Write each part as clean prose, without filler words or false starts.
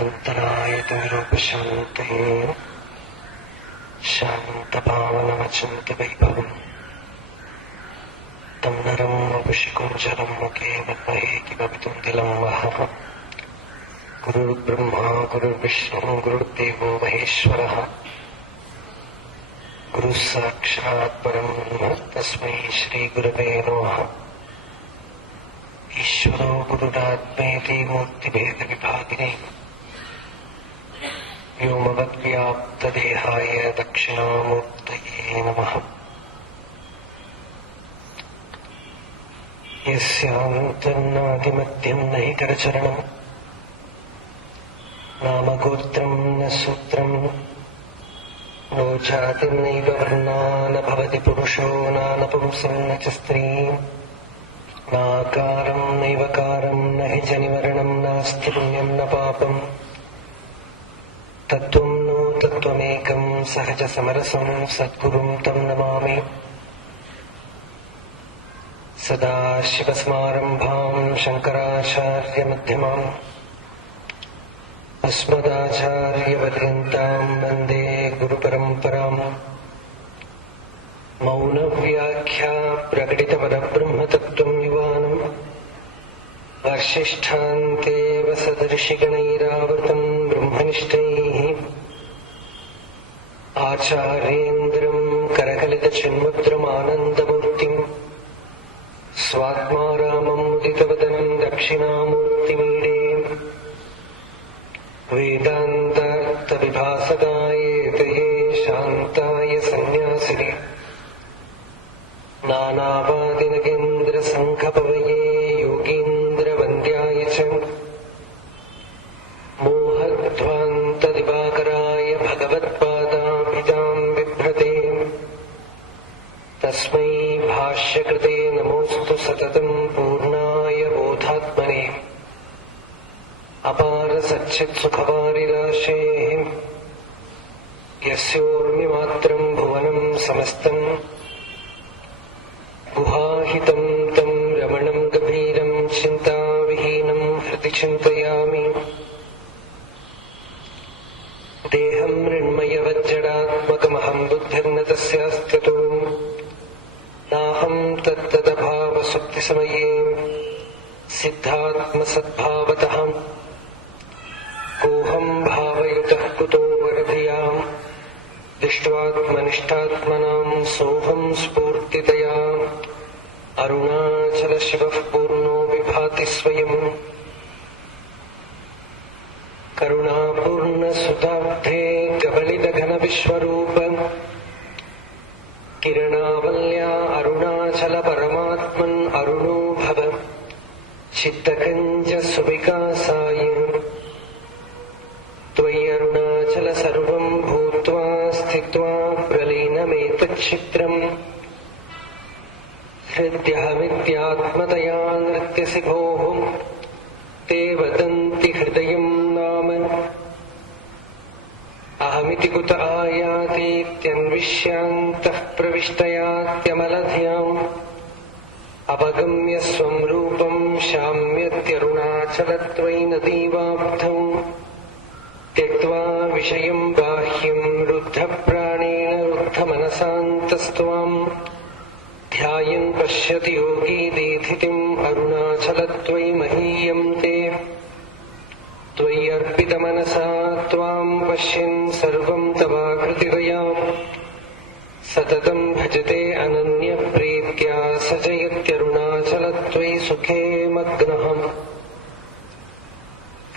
अंतरायतिमिरोपशान्तये शान्तपावनमचिन्त्यवैभवम् तं नरं वपुषिकुञ्जरं मुखे मद्महे किमपि तुन्दिलं वहः। गुरुर्ब्रह्मा गुरुर्विष्णुः गुरुर्देवो महेश्वरः, गुरुः साक्षात् परं ब्रह्म तस्मै श्रीगुरवे नमः। ईश्वरो गुरुरात्मेति मूर्तिभेदविभागिने व्योमवद्व्याप्तदेहाय दक्षिणामूर्तये नमः। यस्यान्तर्नादिमध्यं न हि करचरणं नामगोत्रं न सूत्रं नो जातिर्नैव वर्णा न भवति पुरुषो नानपुंसं न च स्त्रीं नाकारं नैवकारं न हि जनिवर्णं नास्ति पुण्यं न पापम् तत्त्वं नो तत्त्वमेकं सहजसमरसं सद्गुरुं तं नमामि। सदाशिवसमारम्भां शङ्कराचार्यमध्यमाम् अस्मदाचार्यपर्यन्तां वन्दे गुरुपरम्पराम्। मौनव्याख्या प्रकटितपरब्रह्मतत्त्वं युवानम् वर्षिष्ठान्तेव सदर्शिगणैरावृतं ब्रह्मनिष्ठैः आचार्येन्द्रं करकलितचिन्मुद्रमानन्दमूर्तिम् स्वात्मा रामम् उदितवदनं दक्षिणामूर्तिमीडे वेदान्तार्थविभासकाय तये शान्ताय सन्न्यासिने नानावादिनगेन्द्रसङ्घपवये योगीन्द्रवन्द्याय च मोहध्वान्तदिवाकराय भगवत्पादाभिधां बिभ्रते तस्मै भाष्यकृते नमोऽस्तु सततं पूर्णाय बोधात्मने अपार सच्चित्सुखवारिराशेः यस्योर्मिमात्रं भुवनं समस्तं गुहाहितं तं रमणं गभीरं चिन्ताविहीनं हृदि चिन्तयामि। देहं मृण्मयवज्जडात्मकमहं बुद्धिर्न तस्यास्त्यतो नाहं तत्तदभावसुप्तिसमये सिद्धात्मसद्भावतः कोऽहं भावयुतः कुतो वरधियाम् दृष्ट्वात्मनिष्ठात्मनां सोऽहं स्फूर्तितया अरुणाचलशिवः पूर्णो विभाति स्वयं करुणापूर्णसुताब्धे कबलितघनविश्वरूप किरणावल्या अरुणाचलपरमात्मन् अरुणो भव चित्तकञ्जसुविकासाय त्वय्यरुणाचल सर्वं भूत्वा स्थित्वा प्रलीनमेतच्चित्रम् हृद्यहमित्यात्मतया नृत्यसि भोः ते वदन्ति हृदयं नाम अहमिति कुत आयातीत्यन्विष्यान्तः प्रविष्टयात्यमलधियाम् अवगम्य स्वं रूपं शाम्यत्यरुणाचलत्वयि नदीवाब्धौ त्यक्त्वा विषयं बाह्यं रुद्धप्राणेन रुद्धमनसान्तस्त्वाम् ध्यायन् पश्यति योगी दीधितिम् अरुणाचलत्वयि महीयं ते त्वय्यर्पितमनसा त्वां पश्यन् सर्वं तवाकृतिदया सततं भजते अनन्यप्रीत्या स जयत्यरुणाचलत्वयि सुखे मग्नः।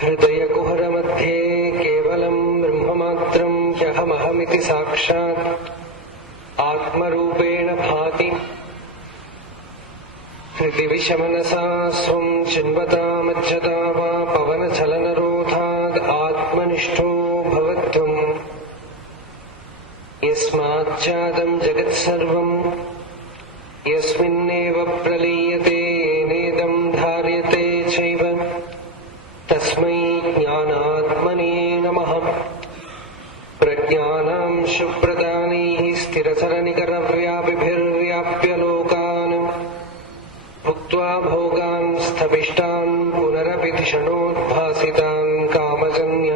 हृदयकुहरमध्ये केवलं ब्रह्ममात्रं ह्यहमहमिति साक्षात् आत्मरूपेण भाति हृदि विषमनसा स्वं चिन्वता मज्जता वा पवनचलनरोधाद् आत्मनिष्ठो भवत्वम् यस्माच्चादं जगत्सर्वं यस्मिन्नेव प्रलीयते येनेदं धार्यते चैव तस्मै ज्ञानात्मने नमः। प्रज्ञानां शुभ्रदानैः स्थिरचरनिकरव्यापिभिर्व्याप्य लोकान् भुक्त्वा भोगान् स्थविष्टान् पुनरपि धिषणोद्भासितान् कामजन्य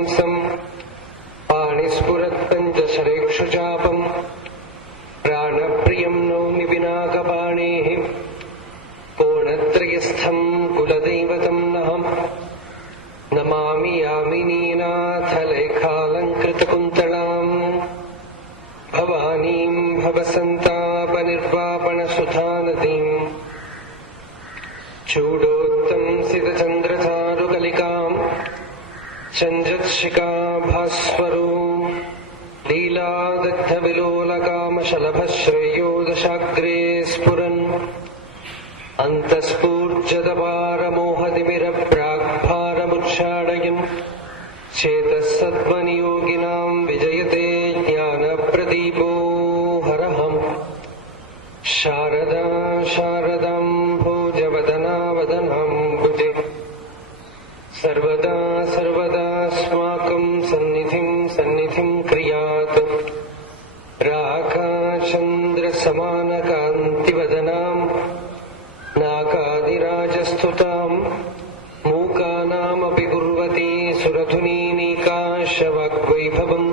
मांसम् पाणिस्फुरत्पञ्चशरेक्षुचापम् प्राणप्रियम् नौमि पिनाकपाणेः कोणत्रयस्थम् कुलदैवतम् नहम् नमामि यामिनीनाथलेखालङ्कृतकुन्तलाम् भवानीम् भवसन्तापनिर्वापणसुधानदीम् चूडोत्तंसितचन्द्रचारुकलिकाम् चञ्जत्शिखाभास्वरो लीलादग्धविलोलकामशलभश्रेयो दशाग्रे स्फुरन् अन्तःस्फूर्जतपारमोहतिमिरप्राग्भारमुच्छाडयन् चेतः सद्मनियोगिनाम् विजयते ज्ञानप्रदीपो हरहम् शारदा शारदाम् भोजवदनावदनाम्बुजे सर्वदा सर्वदास्माकम् सन्निधिम् क्रियात् राकाचन्द्रसमानकान्तिवदनाम् नाकादिराजस्तुताम् मूकानामपि कुर्वती सुरधुनीनीकाशवाग्वैभवम्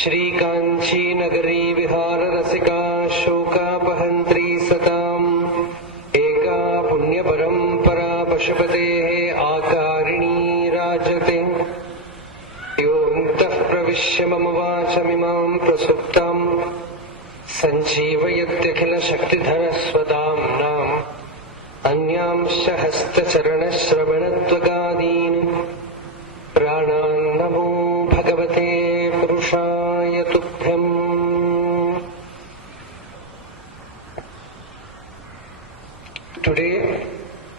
श्रीकाञ्चीनगरी विहाररसिका शोकापहन्त्री सताम् एका पुण्यपरम्परा पशुपतेः आकारिणी राजते योऽन्तः प्रविश्य मम वाचमिमाम् प्रसुप्ताम् सञ्जीवयत्यखिलशक्तिधरस्वदाम्नाम् अन्यांश्च हस्तचरणश्रवणत्वगादीन् प्राणान्नमो भगवते पुरुषाय तुभ्यम्. Today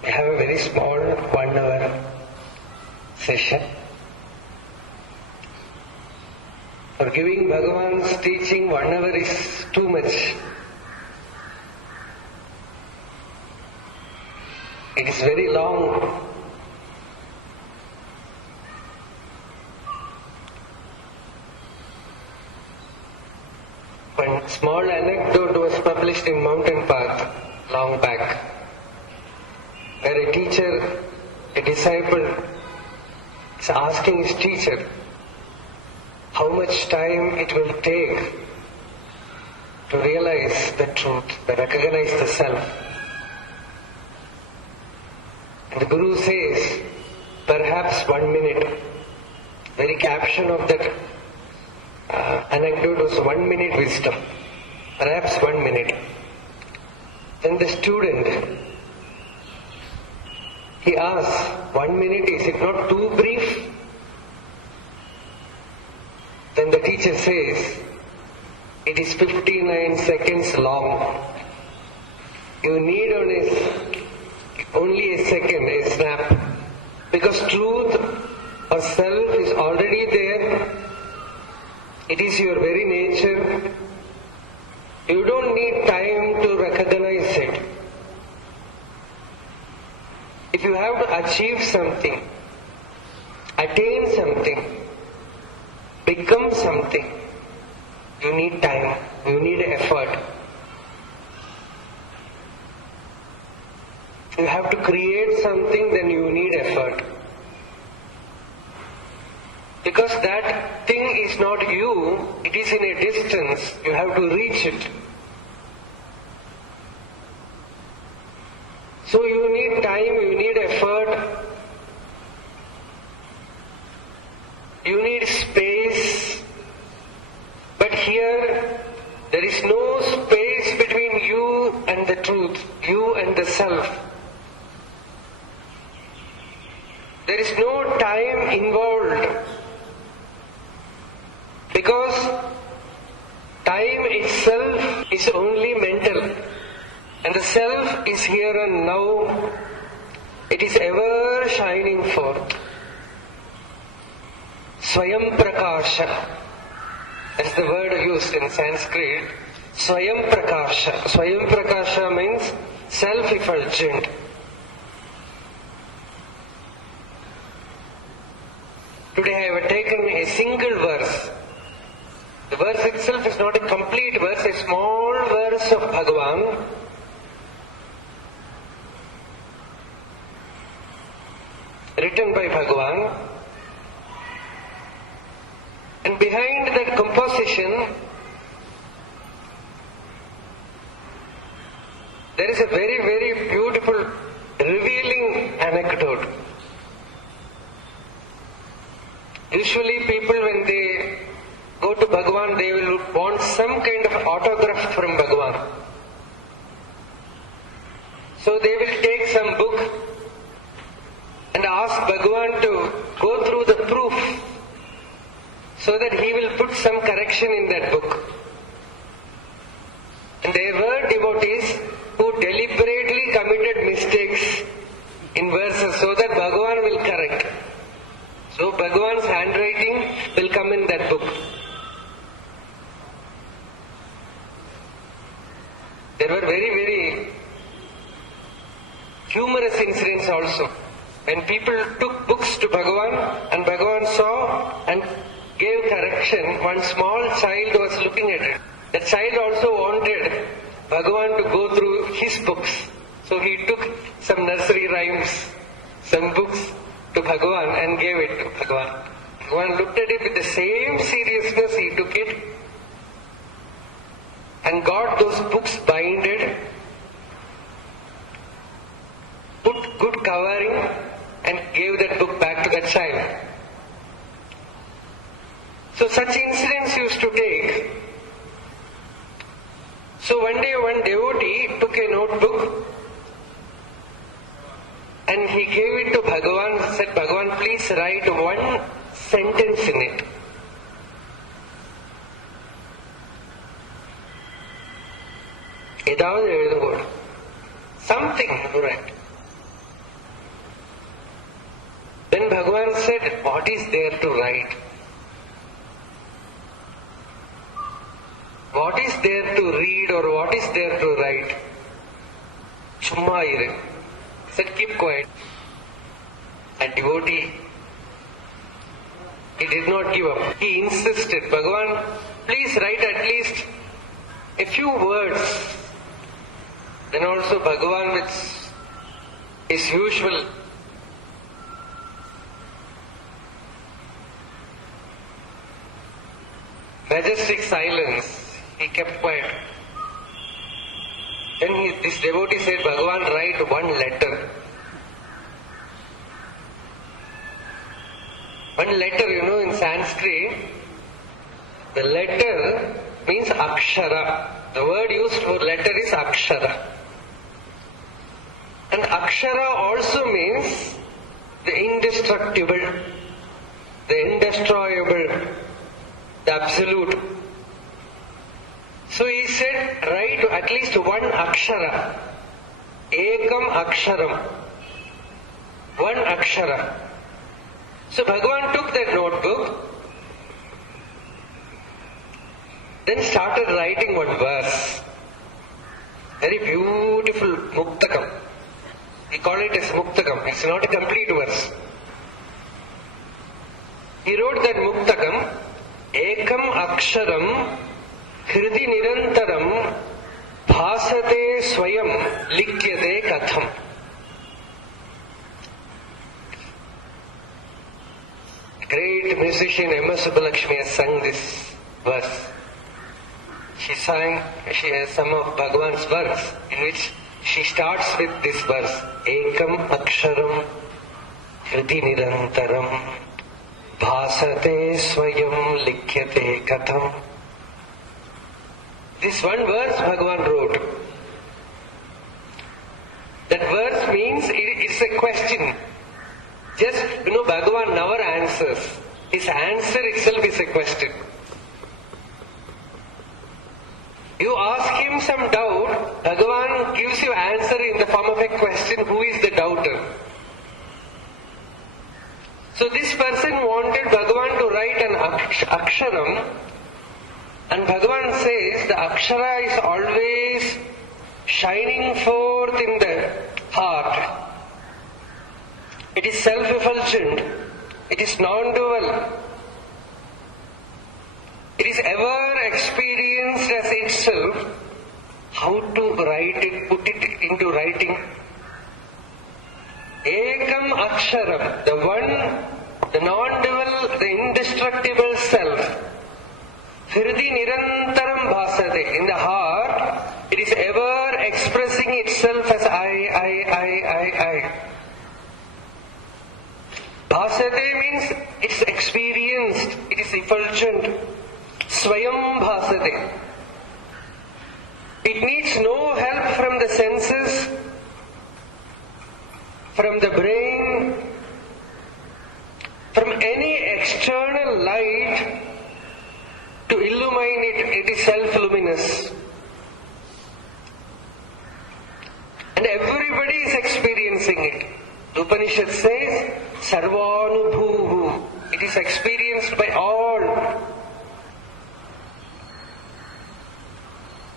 we have a very small 1 hour session. For giving Bhagavan's teaching 1 hour is too much. It is very long. One small anecdote was published in Mountain Path long back, where a teacher, a disciple, is asking his teacher how much time it will take to realize the truth, to recognize the self. And the Guru says, perhaps 1 minute. Very caption of that anecdote was 1 minute wisdom. Perhaps 1 minute. Then the student, he asks, 1 minute, is it not too brief? Then the teacher says, it is 59 seconds long. You need only a second, a snap. Because truth or self is already there. It is your very nature. You don't need time to recognize it. If you have to achieve something, attain something, become something, you need time, you need effort. You have to create something, then you need effort. Because that thing is not you, it is in a distance, you have to reach it. So you need time, you need effort, you need space, but here there is no space between you and the truth, you and the self. There is no time involved, because time itself is only mental, and the self is here and now. It is ever shining forth. Swayam Prakasha, that's the word used in Sanskrit. Swayam Prakasha. Swayam Prakasha means self-effulgent. Today I have taken a single verse. The verse itself is not a complete verse, a small verse of Bhagavan. Written by Bhagavan. And behind that composition, there is a very, very beautiful, revealing anecdote. Usually people, when they go to Bhagavan, they will want some kind of autograph from Bhagavan. So they will take some book and ask Bhagavan to go through the proof so that he will put some correction in that book. And there were devotees who deliberately committed mistakes in verses so that Bhagavan will correct. So Bhagavan's handwriting will come in that book. There were very, very humorous incidents also. When people took books to Bhagavan and Bhagavan saw and gave correction, one small child was looking at it. The child also wanted Bhagavan to go through his books. So he took some nursery rhymes, some books to Bhagavan and gave it to Bhagavan. Bhagavan looked at it with the same seriousness, he took it and got those books binded, put good covering and gave that book back to that child. So such incidents used to take. So one day one devotee took a notebook and he gave it to Bhagavan, said, Bhagavan, please write one sentence in it. ஏதாவது எழுதுங்கோடு. Something to write. Then Bhagavan said, what is there to write? What is there to read or what is there to write? Chumma iru. He said, keep quiet. And devotee, he did not give up. He insisted, Bhagavan, please write at least a few words. Then also Bhagavan, with his usual majestic silence, he kept quiet. Then this devotee said, Bhagavan, write one letter. One letter, in Sanskrit, the letter means akshara. The word used for letter is akshara. And akshara also means the indestructible, the indestroyable, the absolute. So he said, write at least one akshara. Ekam Aksharam. One akshara. So Bhagavan took that notebook, then started writing one verse. Very beautiful muktakam. We call it as muktakam. It's not a complete verse. He wrote that muktakam, Ekam Aksharam Hridi Nirantaram Bhasate Swayam Likyate Katham. Great musician M.S. Subbalakshmi has sung this verse. She has some of Bhagavan's works in which she starts with this verse, Ekam Aksharam Hridi Nirantaram Bhasate Swayam Likyate Katham. This one verse Bhagavan wrote. That verse means it's a question. Just, Bhagavan never answers. His answer itself is a question. You ask him some doubt, Bhagavan gives you answer in the form of a question, who is the doubter? So this person wanted Bhagavan to write an Aksharam, and Bhagavan says the Akshara is always shining forth in the heart. It is self-effulgent. It is non-dual. It is ever experienced as itself. How to write it, put it into writing? Ekam Aksharam, the one, the non-dual, the indestructible self. Hridi nirantaram bhasate. In the heart, it is ever expressing itself as I. Bhasate means it's experienced, it is effulgent. Swayam bhasate. It needs no help from the senses, from the brain, from any external light to illumine it. It is self-luminous. And everybody is experiencing it. The Upanishad says, Sarvanubhuhu. It is experienced by all.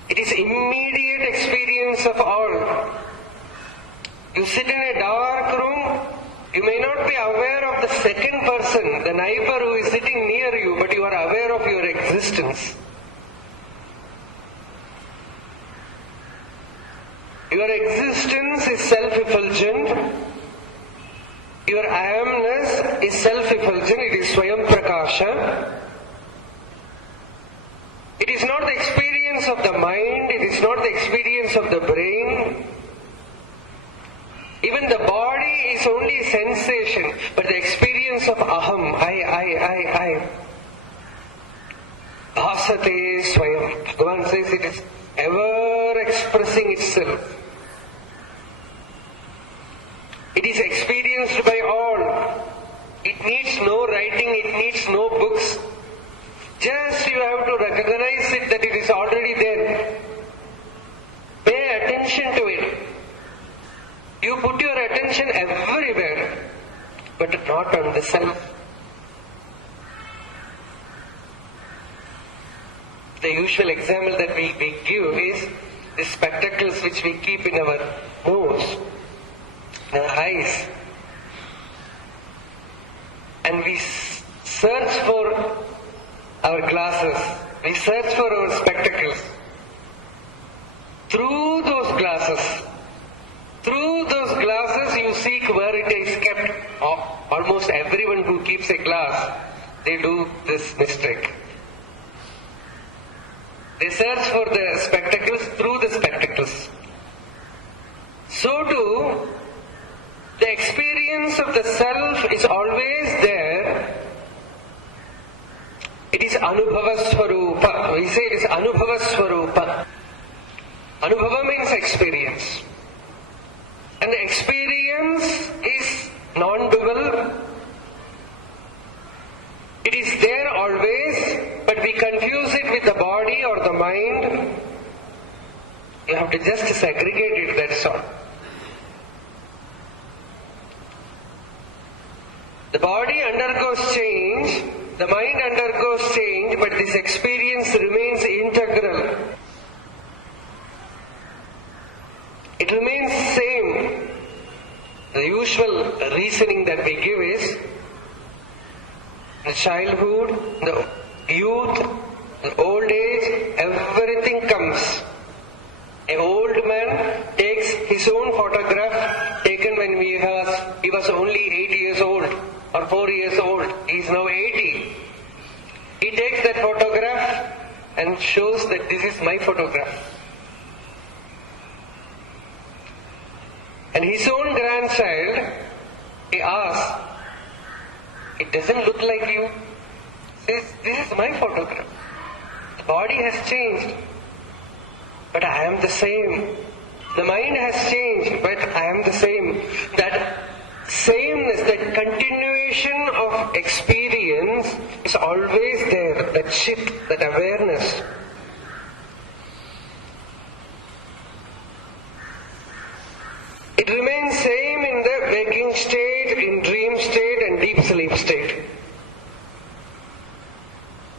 It is immediate experience of all. You sit in a dark room, you may not be aware of the second person, the neighbor who is sitting near you, but you are aware of your existence. Your existence is self-effulgent. Your I amness is self-effulgent. It is Swayam Prakasha. It is not the experience of the mind. It is not the experience of the brain. Even the body is only sensation, but the experience of aham, I. Bhasate Swayam. Bhagavan says it is ever expressing itself. It is experienced by all. It needs no writing, it needs no books. Just you have to recognize it that it is already there. Pay attention to it. You put your attention everywhere, but not on the self. The usual example that we give is the spectacles which we keep in our nose, in our eyes. And we search for our glasses, we search for our spectacles. Through those glasses you seek where it is kept. Almost everyone who keeps a glass, they do this mistake. They search for the spectacles through the spectacles. So too, the experience of the self is always there. It is Anubhava Swarupa. We say it is Anubhava Swarupa. Anubhava means experience. And the experience is non-dual. It is there always, but we confuse it with the body or the mind. You have to just segregate it, that's all. The body undergoes change, the mind undergoes change, but this experience remains integral. It remains same. The usual reasoning that we give is the childhood, the youth, the old age, everything comes. An old man takes his own photograph taken when he was only 8 years old or 4 years old. He is now 80. He takes that photograph and shows that this is my photograph. And his own grandchild, he asks, it doesn't look like you. He says, this is my photograph. The body has changed, but I am the same. The mind has changed, but I am the same. That sameness, that continuation of experience is always there. That chit, that awareness. It remains same in the waking state, in dream state and deep sleep state.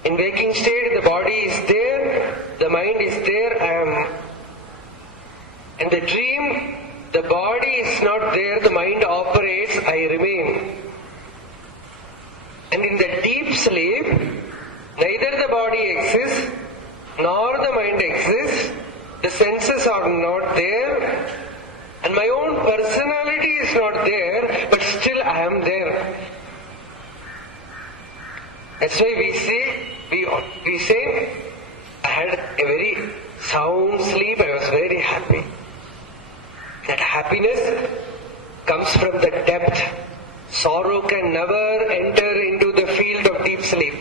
In waking state, the body is there, the mind is there, I am. In the dream, the body is not there, the mind operates, I remain. And in the deep sleep, neither the body exists, nor the mind exists, the senses are not there, and my own personality is not there, but still I am there. That's why we say, We say, I had a very sound sleep, I was very happy. That happiness comes from the depth. Sorrow can never enter into the field of deep sleep.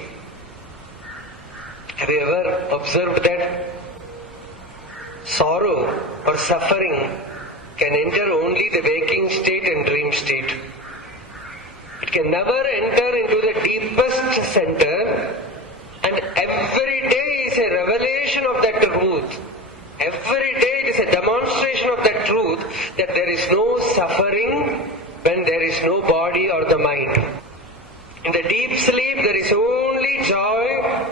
Have you ever observed that? Sorrow or suffering can enter only the waking state and dream state. It can never enter into the deepest center, and every day is a revelation of that truth. Every day it is a demonstration of that truth that there is no suffering when there is no body or the mind. In the deep sleep there is only joy.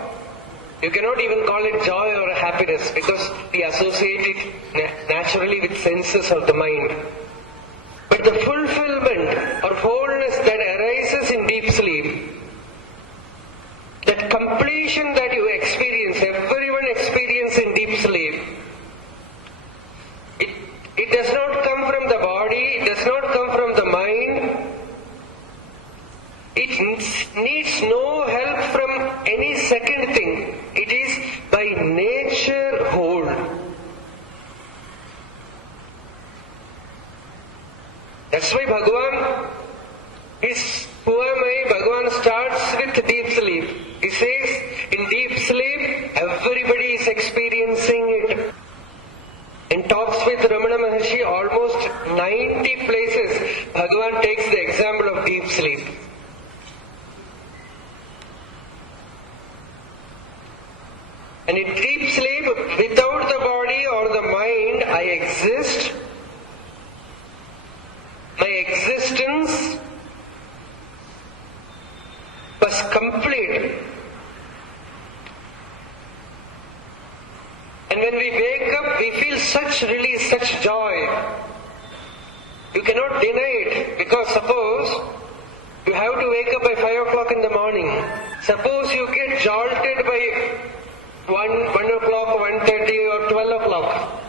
You cannot even call it joy or happiness because we associate it naturally with senses of the mind. But the fulfillment or wholeness that arises in deep sleep, that completion that you experience, everyone experiences in deep sleep, it does not come from the body, it does not come from the mind. It needs no help from any second thing. It is by nature whole. That's why Bhagavan who am I? Bhagavan starts with deep sleep. He says, in deep sleep, everybody is experiencing it. In talks with Ramana Maharshi, almost 90 places, Bhagavan takes the example of deep sleep. And in deep sleep, without the body or the mind, I exist. My existence was complete. And when we wake up, we feel such release, such joy. You cannot deny it, because suppose you have to wake up by 5 o'clock in the morning. Suppose you get jolted by 1 o'clock, 1:30 or 12 o'clock.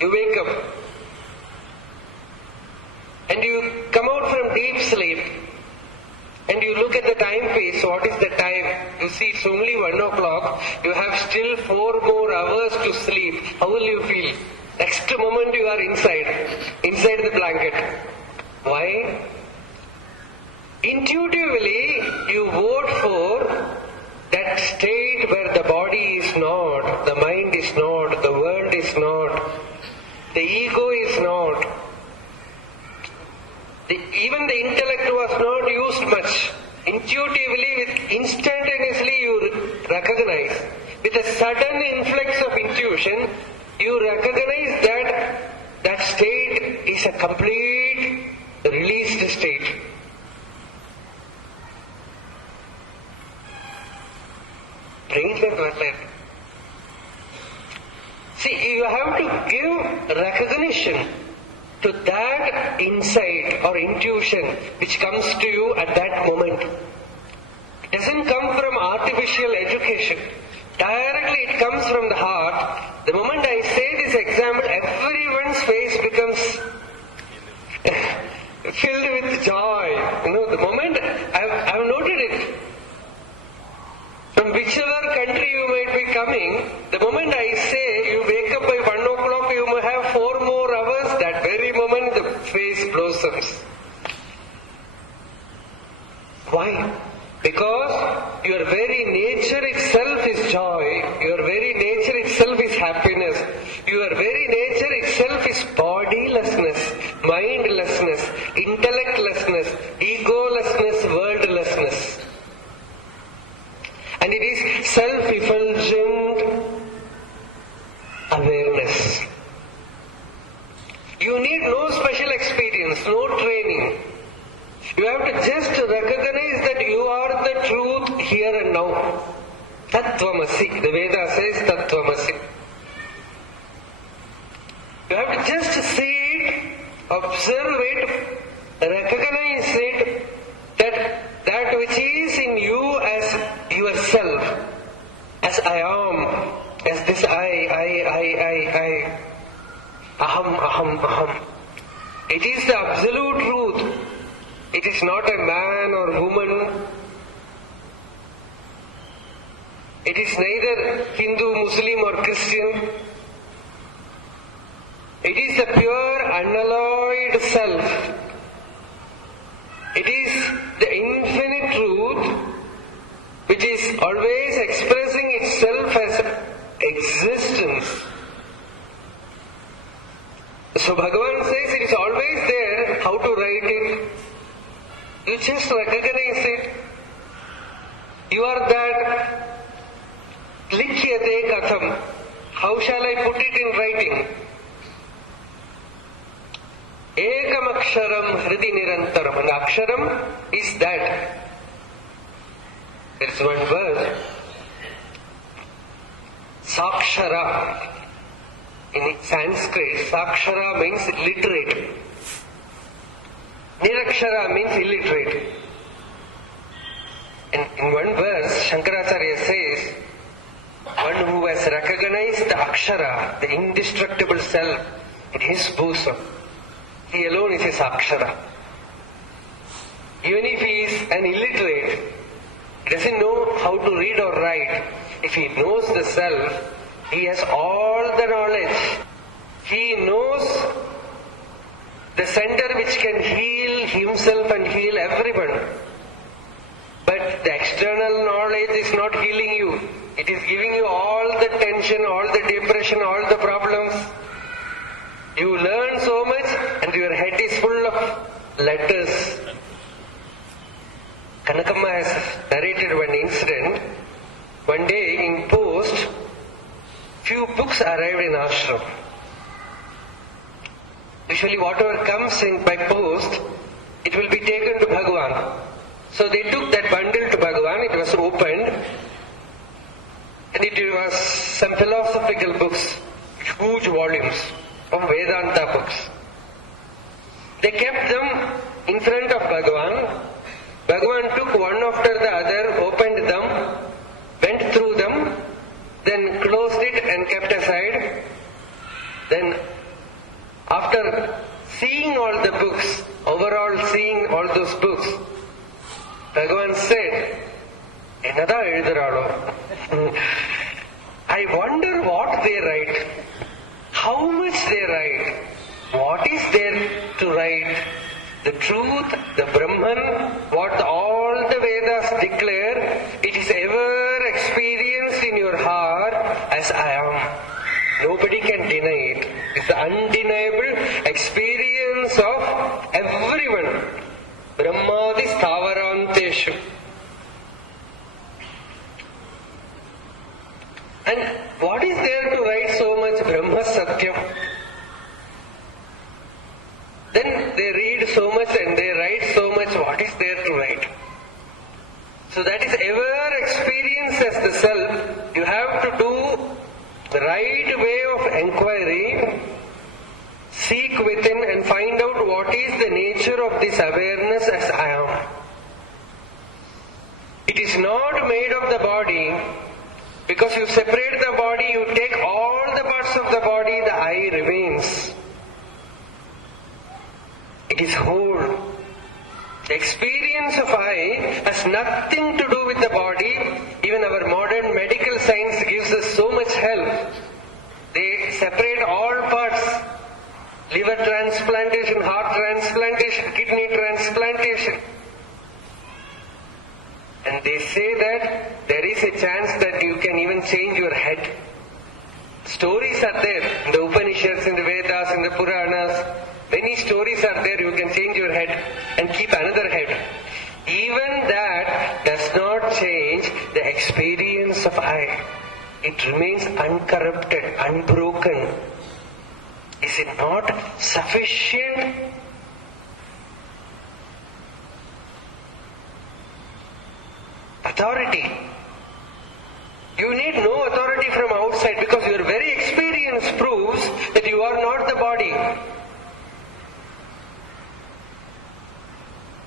You wake up. And you come out from deep sleep. And you look at the timepiece, what is the time? You see it's only 1 o'clock, you have still 4 more hours to sleep. How will you feel? Next moment you are inside the blanket. Why? Intuitively you vote for that state where the body is not, the mind is not, the world is not, the ego is not. Even the intellect was not used much. Intuitively, instantaneously you recognize. With a sudden influx of intuition, you recognize that state is a complete released state. Bring that one life. See, you have to give recognition to that insight or intuition which comes to you at that moment. It doesn't come from artificial education. Directly it comes from the heart. The moment I say this example, everyone's face becomes filled with joy. The moment I've noted it. From whichever country you might be coming, the moment I say you wake up by 1 o'clock, you may have 4 more hours, that very moment the face blossoms. Why? Because your very nature itself is joy, your very nature itself is happiness, your very nature itself is bodilessness, mindlessness, intellectlessness, egolessness, worldlessness. And it is self-effulgent awareness. You need no special experience, no training. You have to just recognize that you are the truth here and now. Tattvamasi. The Veda says Tattvamasi. You have to just see it, observe it, recognize it, that which is in you as yourself, as I am, as this I, aham. It is the absolute truth. It is not a man or woman. It is neither Hindu, Muslim or Christian. It is the pure unalloyed self. It is the infinite truth which is always expressing itself as existence. So Bhagavan says it is always there. How to write it? You just recognize it. You are that likhyate katham. How shall I put it in writing? Ekam Aksharam hridi nirantaram. And Aksharam is that. There is one word. Sakshara. In Sanskrit, Sakshara means literate. Nirakshara means illiterate. In one verse, Shankaracharya says, one who has recognized the Akshara, the indestructible self, in his bosom, he alone is his Akshara. Even if he is an illiterate, he doesn't know how to read or write. If he knows the self, he has all the knowledge. He knows the center which can heal himself and heal everyone. But the external knowledge is not healing you. It is giving you all the tension, all the depression, all the problems. You learn so much and your head is full of letters. Kanakamma has narrated one incident. One day in post, few books arrived in ashram. Usually whatever comes in by post, it will be taken to Bhagavan. So they took that bundle to Bhagavan, it was opened, and it was some philosophical books, huge volumes of Vedanta books. They kept them in front of Bhagavan. Bhagavan took one after the other, opened them, went through them, then closed it and kept aside. Then after seeing all the books, overall seeing all those books, Bhagavan said, "Enada ezhuduralo." I wonder what they write, how much they write, what is there to write. The truth, the Brahman, what all the Vedas declare, it is ever experienced in your heart as I am. Nobody can deny it. It's the undeniable experience of everyone. Brahmadi sthavaranteshu. And what is there to write so much? Brahma Satyam. Then they read so much and they write so much. What is there to write? So that is ever experience as the self. You have to do the right way of enquiry, seek within and find out what is the nature of this awareness as I am. It is not made of the body. Because you separate the body, you take all the parts of the body, the I remains. It is whole. The experience of I has nothing to do with the body. Even our modern medical science gives us so much help. They separate all parts. Liver transplantation, heart transplantation, kidney transplantation. And they say that there is a chance that you can even change your head. Stories are there in the Upanishads, in the Vedas, in the Puranas. Many stories are there, you can change your head and keep another head. Even that does not change the experience of I. It remains uncorrupted, unbroken. Is it not sufficient? Authority. You need no authority from outside because your very experience proves that you are not the body.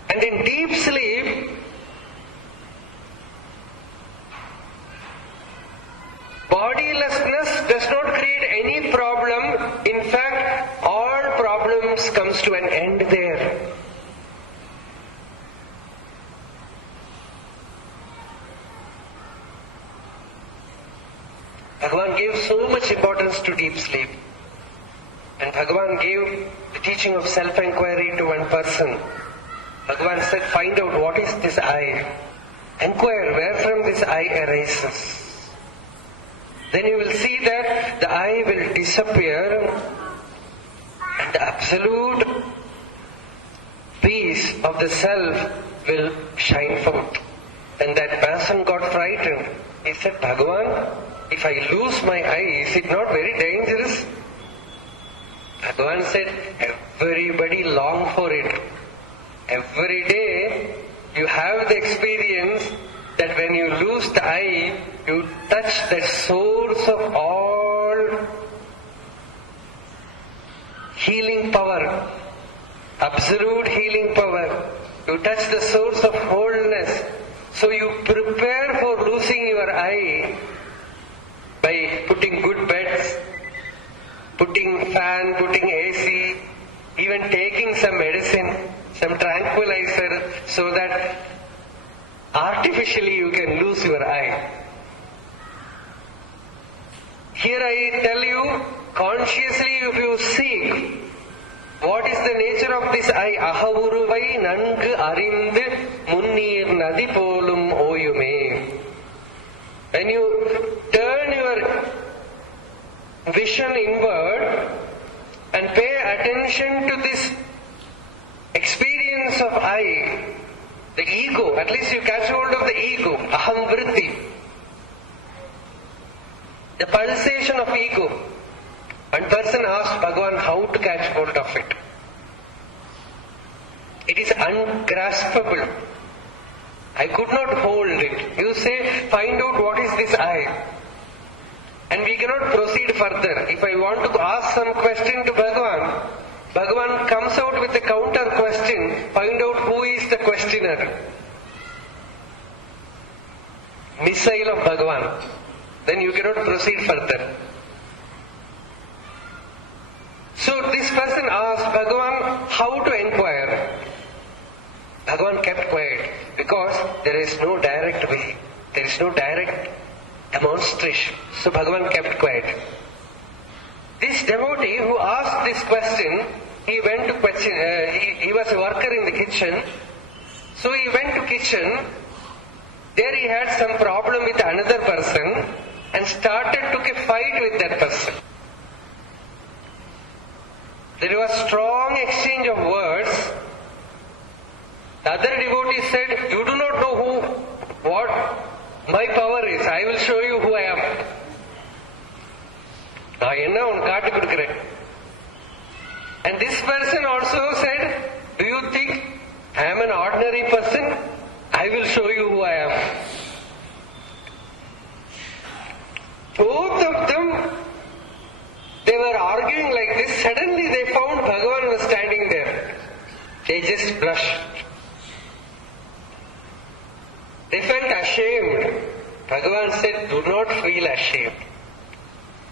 And in deep sleep, bodilessness does not create any problem. In fact, all problems comes to an end there. Bhagavan gave so much importance to deep sleep. And Bhagavan gave the teaching of self-inquiry to one person. Bhagavan said, find out what is this I. Inquire where from this I arises. Then you will see that the I will disappear and the absolute peace of the self will shine forth. And that person got frightened. He said, Bhagavan, if I lose my eye, is it not very dangerous? Bhagavan said, everybody long for it. Every day you have the experience that when you lose the eye, you touch that source of all healing power, absolute healing power. You touch the source of wholeness. So you prepare for losing your eye by putting good beds, putting fan, putting AC, even taking some medicine, some tranquilizer, so that artificially you can lose your eye. Here I tell you, consciously if you seek, what is the nature of this eye? Ahavuruvai nangu arindu munnir nadi polum oyume. When you turn your vision inward and pay attention to this experience of I, the ego, at least you catch hold of the ego, aham vritti, the pulsation of ego. One person asked Bhagavan how to catch hold of it. It is ungraspable. I could not hold it. You say, find out what is this I. And we cannot proceed further. If I want to ask some question to Bhagavan, Bhagavan comes out with a counter question, find out who is the questioner. Missile of Bhagavan. Then you cannot proceed further. So this person asked Bhagavan how to inquire. Bhagavan kept quiet because there is no direct way. There is no direct demonstration. So Bhagavan kept quiet. This devotee who asked this question, he went to question, he was a worker in the kitchen. So he went to kitchen. There he had some problem with another person and took a fight with that person. There was strong exchange of words. The other devotee said, you do not know what my power is. I will show you who I am. And this person also said, do you think I am an ordinary person? I will show you who I am. Both of them, they were arguing like this. Suddenly they found Bhagavan was standing there. They just blushed. They felt ashamed. Bhagavan said, do not feel ashamed.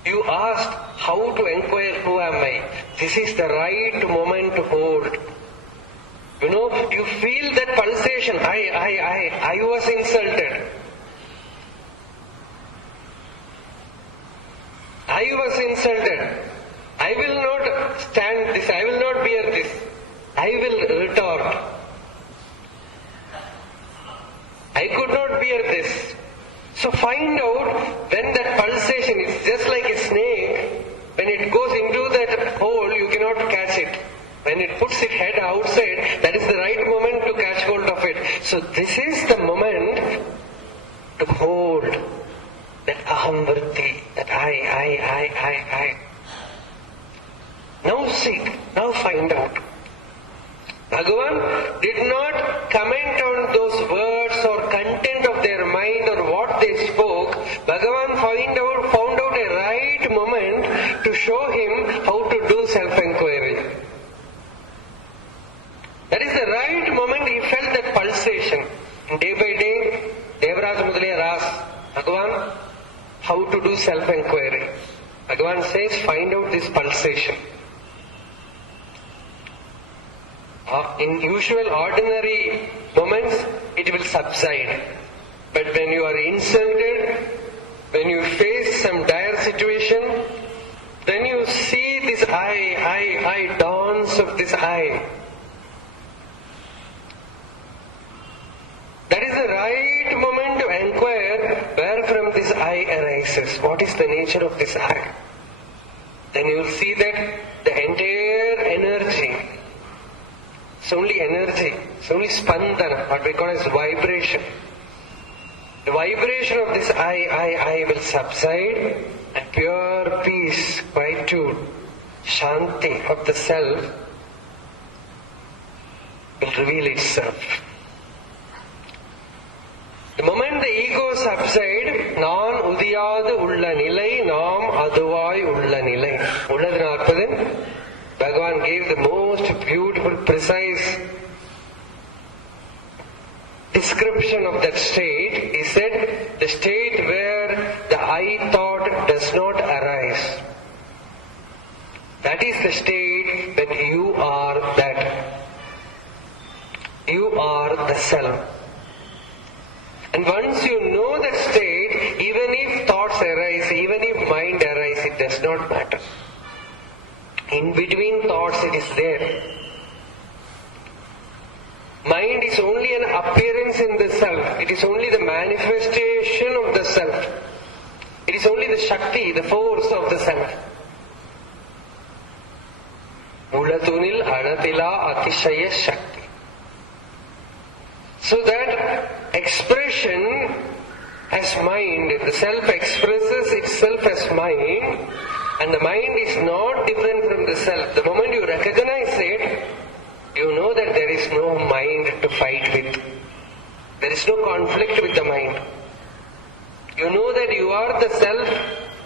You asked how to inquire who am I. This is the right moment to hold. You know, you feel that pulsation. I was insulted. I was insulted. I will not stand this. I will not bear this. I will retort. I could not bear this. So find out when that pulsation is just like a snake. When it goes into that hole, you cannot catch it. When it puts its head outside, that is the right moment to catch hold of it. So this is the moment to hold that aham vritti, that I. Now seek, now find out. Bhagavan did not comment on those words or content of their mind or what they spoke. Bhagavan found out a right moment to show him how to do self-inquiry. That is the right moment he felt that pulsation. And day by day, Devraj Mudaliya asked Bhagavan how to do self-inquiry. Bhagavan says, find out this pulsation. In usual ordinary moments, it will subside. But when you are insulted, when you face some dire I. That is the right moment to inquire where from this I arises. What is the nature of this I? Then you will see that the entire energy, it's only energy, it's only spandana, what we call as vibration. The vibration of this I will subside, and pure peace, quietude, shanti of the self will reveal itself. The moment the ego subsides, நான் உதியாது உள்ள நிலை, நாம் அதுவாய் உள்ள நிலை. உள்ளது நாற்பது, Bhagavan gave the most beautiful, precise description of that state. He said, the state where the I thought does not arise. That is the state when you are that. You are the self. And once you know that state, even if thoughts arise, even if mind arises, it does not matter. In between thoughts it is there. Mind is only an appearance in the self. It is only the manifestation of the self. It is only the Shakti, the force of the self. Mulatunil anatila atishaya Shakti. So that expression as mind, the self expresses itself as mind, and the mind is not different from the self. The moment you recognize it, you know that there is no mind to fight with. There is no conflict with the mind. You know that you are the self,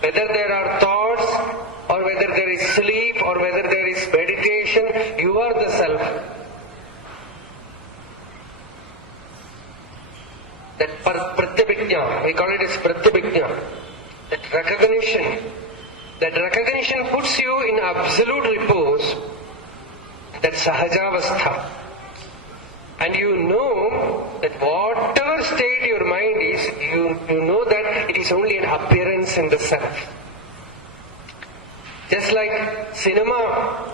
whether there are thoughts, or whether there is sleep, or whether there is meditation, you are the self. That pratyabhijna, we call it as pratyabhijna, that recognition puts you in absolute repose, that sahajavastha. And you know that whatever state your mind is, you know that it is only an appearance in the self. Just like cinema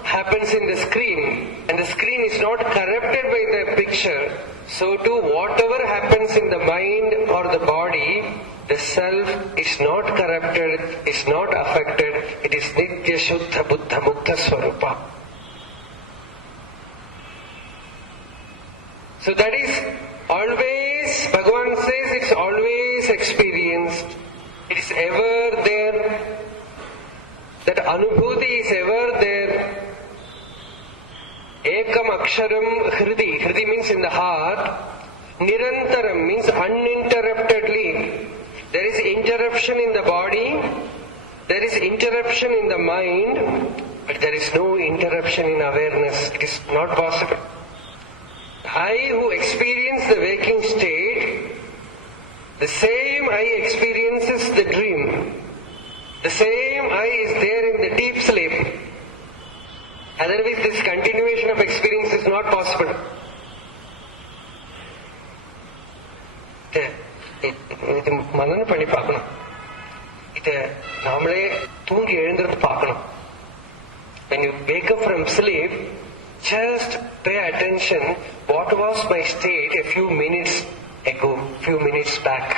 happens in the screen, and the screen is not corrupted by the picture, so too whatever happens in the mind or the body, the self is not corrupted, is not affected, it is nitya shuddha buddha mukta swarupa. So that is always, Bhagavan says it's always experienced, it is ever there. That anubhuti is ever there. Ekam Aksharam Hridi. Hridi means in the heart. Nirantaram means uninterruptedly. There is interruption in the body. There is interruption in the mind. But there is no interruption in awareness. It is not possible. I who experience the waking state, the same I experiences the dream. The same I is there in the deep sleep. Otherwise this continuation of experience is not possible. இது மனன பண்ணி பார்க்கணும். இதை நாமளே தூங்கி எழுந்திருந்து பார்க்கணும். When you wake up from sleep, just pay attention what was my state a few minutes ago, few minutes back.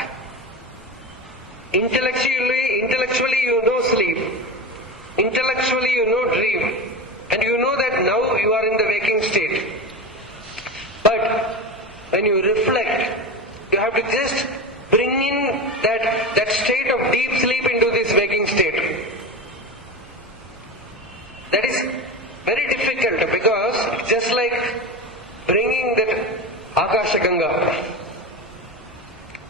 Intellectually you know sleep. Intellectually you know dream. And you know that now you are in the waking state. But when you reflect, you have to just bring in that state of deep sleep into this waking state. That is very difficult because it's just like bringing that Akasha Ganga.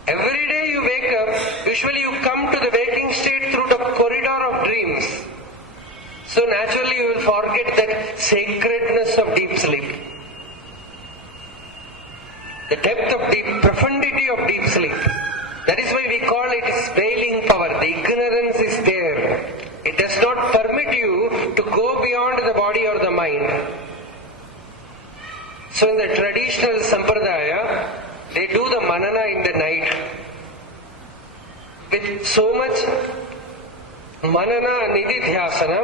Every day you wake up, usually you come to the waking state through the corridor of dreams. So naturally you will forget that sacredness of deep sleep. The depth of deep, profundity of deep sleep. That is why we call it veiling power. The ignorance is there. It does not permit you to go beyond the body or the mind. So in the traditional sampradaya, they do the manana in the night. With so much manana nididhyasana,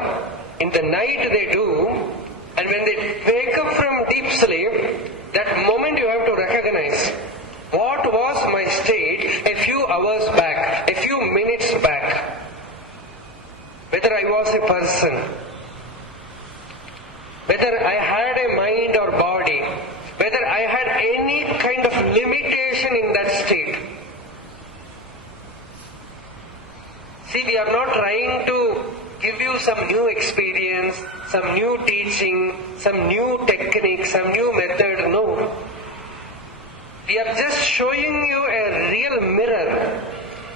in the night they do, and when they wake up deep sleep, that moment you have to recognize what was my state a few hours back, a few minutes back. Whether I was a person, whether I had a mind or body, whether I had any kind of limitation in that state. See, we are not trying to give you some new experience, some new teaching, some new technique, some new method. No. We are just showing you a real mirror.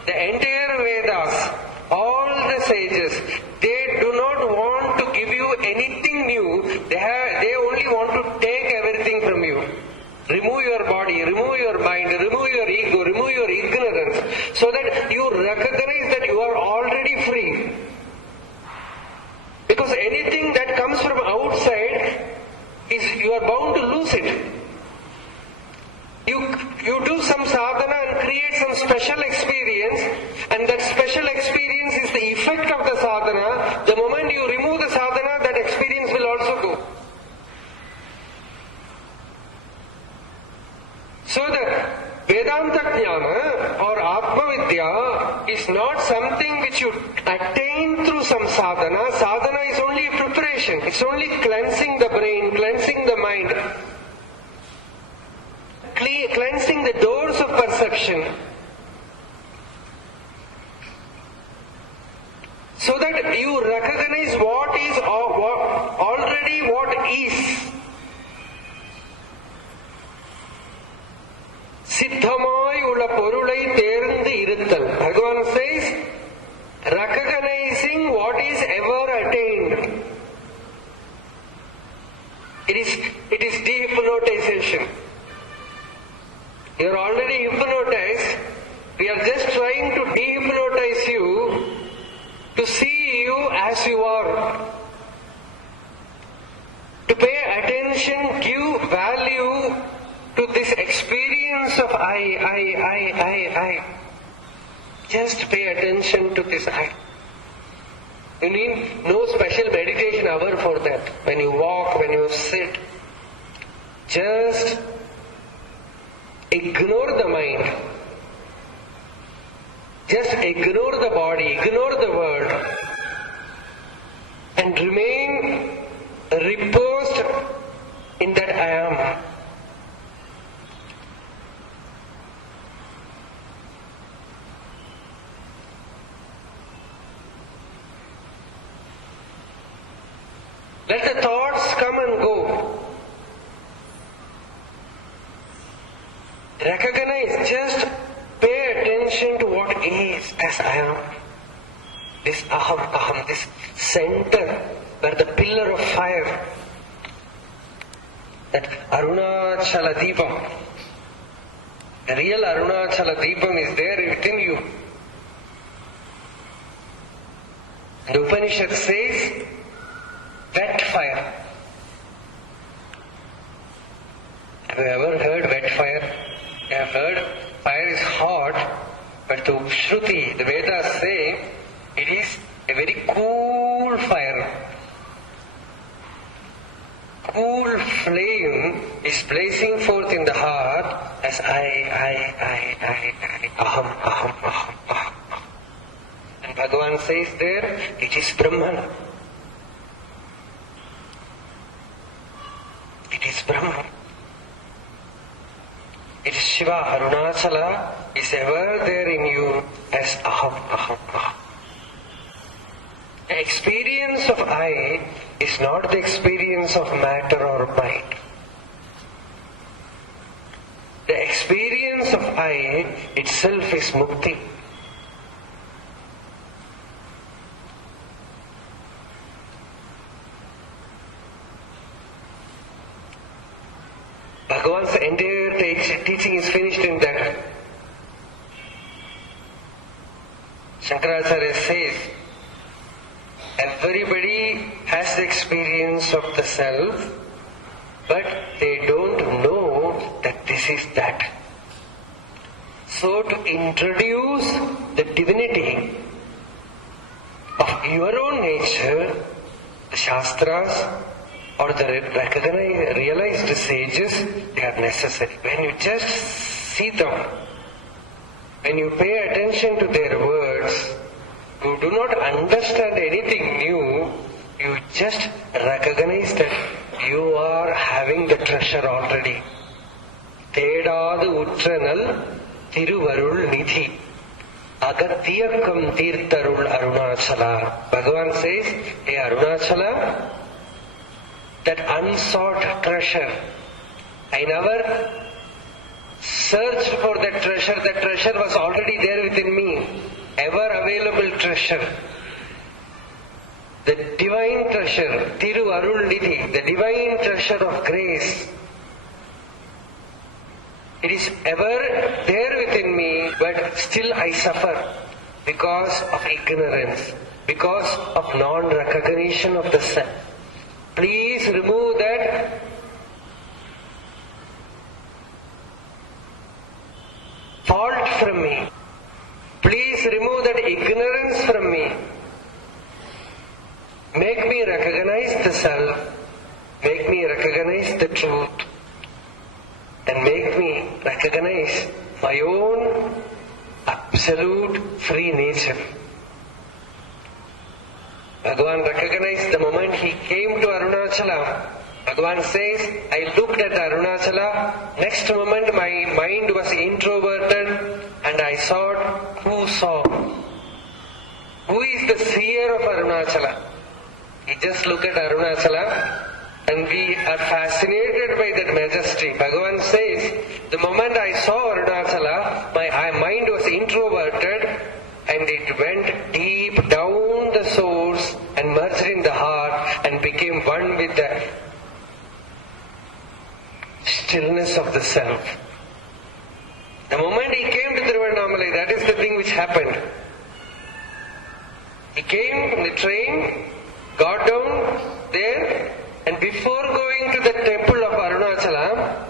The entire Vedas, all the sages, they do not want to give you anything new. They only want to take everything from you. Remove your body, remove your mind, remove your ego, remove your ignorance, so that you recognize that you are already free. Because anything that comes from outside, you are bound to lose it. You do some sadhana and create some special experience, and that special experience is the effect of the sadhana. The moment you remove the sadhana, that experience will also go. So the Vedanta Jnana or Atma Vidya is not something which you attain through some sadhana. Sadhana is only preparation. It's only cleansing the brain, cleansing the mind, cleansing the doors of perception, so that you recognize what is already what is. Siddhamai ulla porulai terndu iruttal. Bhagavan says, recognizing what is ever attained. It is dehypnotization. You are already hypnotized. We are just trying to dehypnotize you to see you as you are. To pay attention, give value to this experience of I. Just pay attention to this I. You need no special meditation hour for that. When you walk, when you sit, just ignore the mind. Just ignore the body, ignore the world, and remain reposed in that I am. Let the thoughts come and go. Recognize, just pay attention to what is as I am. This aham, this center, where the pillar of fire, that Arunachala Deepam, the real Arunachala Deepam is there within you. The Upanishad says, wet fire. Have you ever heard wet fire? You have heard fire is hot, but the Shruti, the Vedas say, it is a very cool fire. Cool flame is blazing forth in the heart as I, aham. And Bhagavan says there, it is Brahman. It is Brahman. It is Shiva. Arunachala is ever there in you as aham. The experience of I is not the experience of matter or mind. The experience of I itself is mukti. Bhagavan's entire teaching is finished in that. Shankaracharya says, everybody has the experience of the self, but they don't know that this is that. So to introduce the divinity of your own nature, the Shastras, or the realized sages, they are necessary. When you just see them, when you pay attention to their words, you do not understand anything new, you just recognize that you are having the treasure already. Thedadu Utranal Tiruvarul Nidhi Agathiyakam Tirtharul Arunachala. Bhagavan says, hey Arunachala, that unsought treasure, I never searched for that treasure was already there within me, ever available treasure. The divine treasure, Tiru Arul Nidhi, the divine treasure of grace. It is ever there within me, but still I suffer because of ignorance, because of non-recognition of the self. Please remove that fault from me. Please remove that ignorance from me. Make me recognize the self. Make me recognize the truth. And make me recognize my own absolute free nature. Bhagavan recognized the moment he came to Arunachala. Bhagavan says, I looked at Arunachala. Next moment my mind was introverted and I sought who saw. Who is the seer of Arunachala? He just looked at Arunachala and we are fascinated by that majesty. Bhagavan says, the moment I saw Arunachala, my mind was introverted and it went deep down the source and merged in the heart and became one with the stillness of the self. The moment he came to Tiruvannamalai, that is the thing which happened. He came in the train, got down there, and before going to the temple of Arunachala,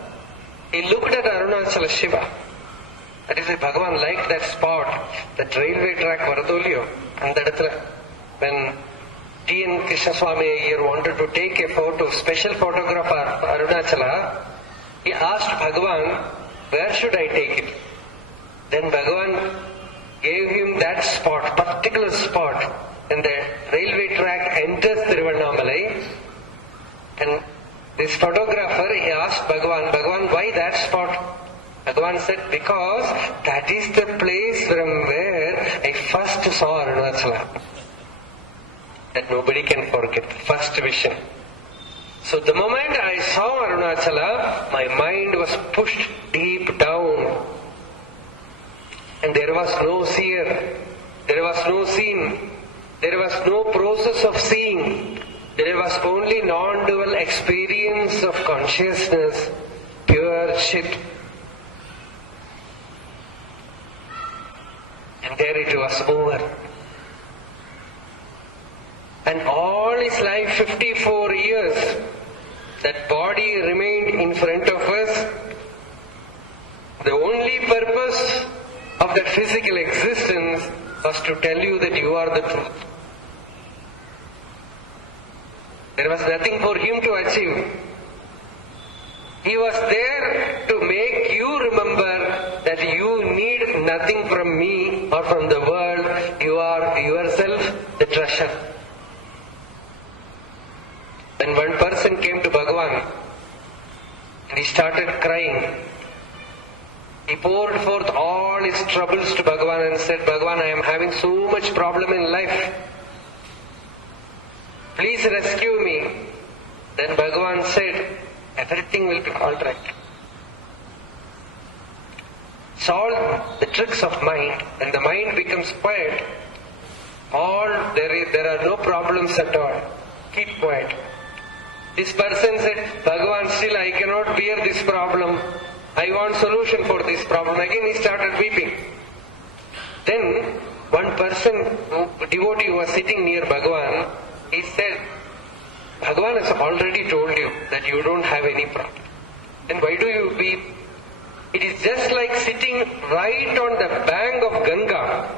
he looked at Arunachala Shiva. That is why Bhagavan liked that spot, that railway track Varadolio. And that when T.N. Swamy here wanted to take a photo, special photograph of Arunachala, he asked Bhagavan, where should I take it? Then Bhagavan gave him that spot, particular spot. And the railway track enters Tiruvannamalai. And this photographer, he asked Bhagavan, why that spot? Bhagavan said, because that is the place from where I first saw Arunachala. That nobody can forget, the first vision. So the moment I saw Arunachala, my mind was pushed deep down. And there was no seer, there was no seen, there was no process of seeing. There was only non-dual experience of consciousness, pure Chit. And there it was over. And all his life, 54 years, that body remained in front of us. The only purpose of that physical existence was to tell you that you are the truth. There was nothing for him to achieve. He was there to make you remember that you need nothing from me or from the world. You are yourself the treasure. When one person came to Bhagavan and he started crying, he poured forth all his troubles to Bhagavan and said, Bhagavan, I am having so much problem in life. Please rescue me. Then Bhagavan said, everything will be alright. It's all the tricks of mind. When the mind becomes quiet, there are no problems at all. Keep quiet. This person said, Bhagavan, still I cannot bear this problem. I want solution for this problem. Again he started weeping. Then one person, devotee who was sitting near Bhagavan, he said, Bhagavan has already told you that you don't have any problem. Then why do you weep? It is just like sitting right on the bank of Ganga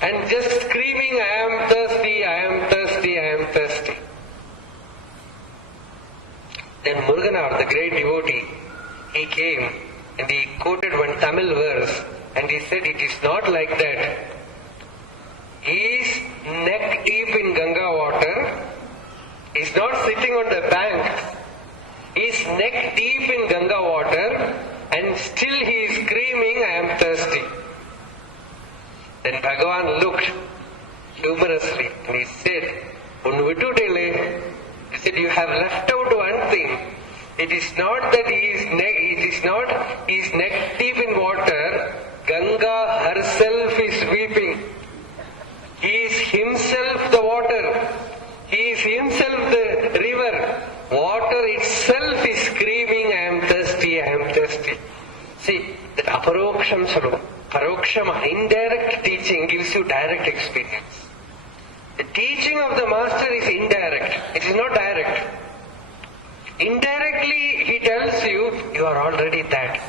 and just screaming, I am thirsty, I am thirsty, I am thirsty. came and he quoted one Tamil verse and he said it is not like that. He is neck deep in Ganga water. He is not sitting on the bank. He is neck deep in Ganga water and still he is screaming, I am thirsty. Then Bhagavan looked humorously and he said, he said, you have left out one thing. It is not that he is neck deep in water. Ganga herself is weeping. He is himself the water. He is himself the river. Water itself is screaming, I am thirsty, I am thirsty. See, that aparoksham saru, paroksham, indirect teaching gives you direct experience. The teaching of the master is indirect. It is not direct. Indirectly, he tells you, you are already that.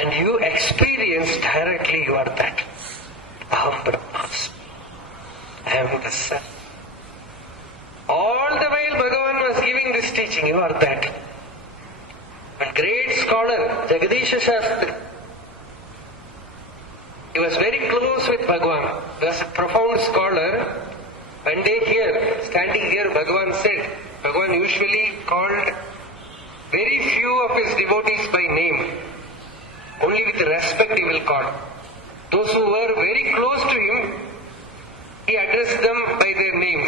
And you experience directly, you are that. Aham Brahmasmi. I am the sun. All the while Bhagavan was giving this teaching, you are that. A great scholar, Jagadisha Shastri, he was very close with Bhagavan. He was a profound scholar. One day here, standing here, Bhagavan said, Bhagavan usually called very few of his devotees by name. Only with respect he will call. Those who were very close to him, he addressed them by their name.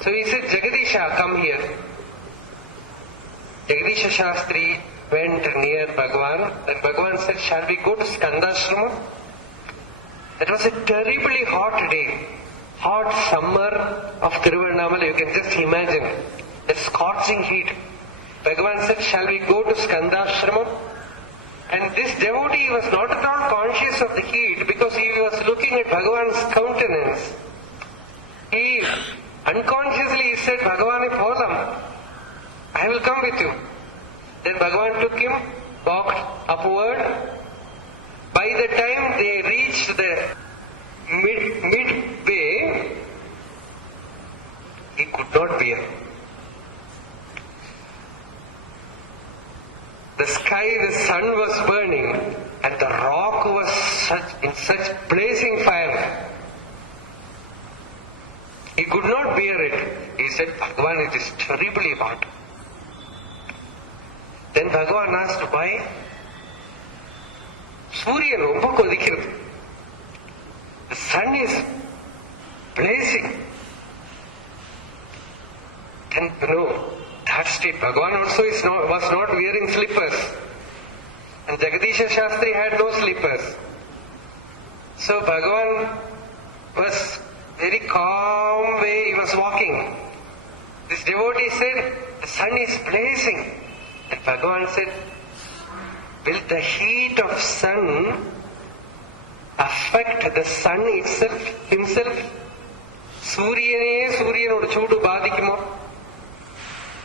So he said, Jagadisha, come here. Jagadisha Shastri went near Bhagavan. Then Bhagavan said, shall we go to Skandashrama? That was a terribly hot day. Hot summer of Tiruvannamalai. You can just imagine the scorching heat. Bhagavan said, shall we go to Skandashrama? And this devotee was not at all conscious of the heat because he was looking at Bhagavan's countenance. He unconsciously said, Bhagavane Polam, I will come with you. Then Bhagavan took him, walked upward. By the time they reached the midway, he could not bear. The sky, the sun was burning and the rock was in such blazing fire. He could not bear it. He said, Bhagavan, it is terribly hot. Then Bhagavan asked, why? Surya romba kodikirudhu. The sun is blazing. Then, that's it. Bhagavan also was not wearing slippers. And Jagadisha Shastri had no slippers. So Bhagavan was very calm way he was walking. This devotee said, the sun is blazing. And Bhagavan said, will the heat of sun affect the sun itself, himself? Suryanodu choodu badikimo.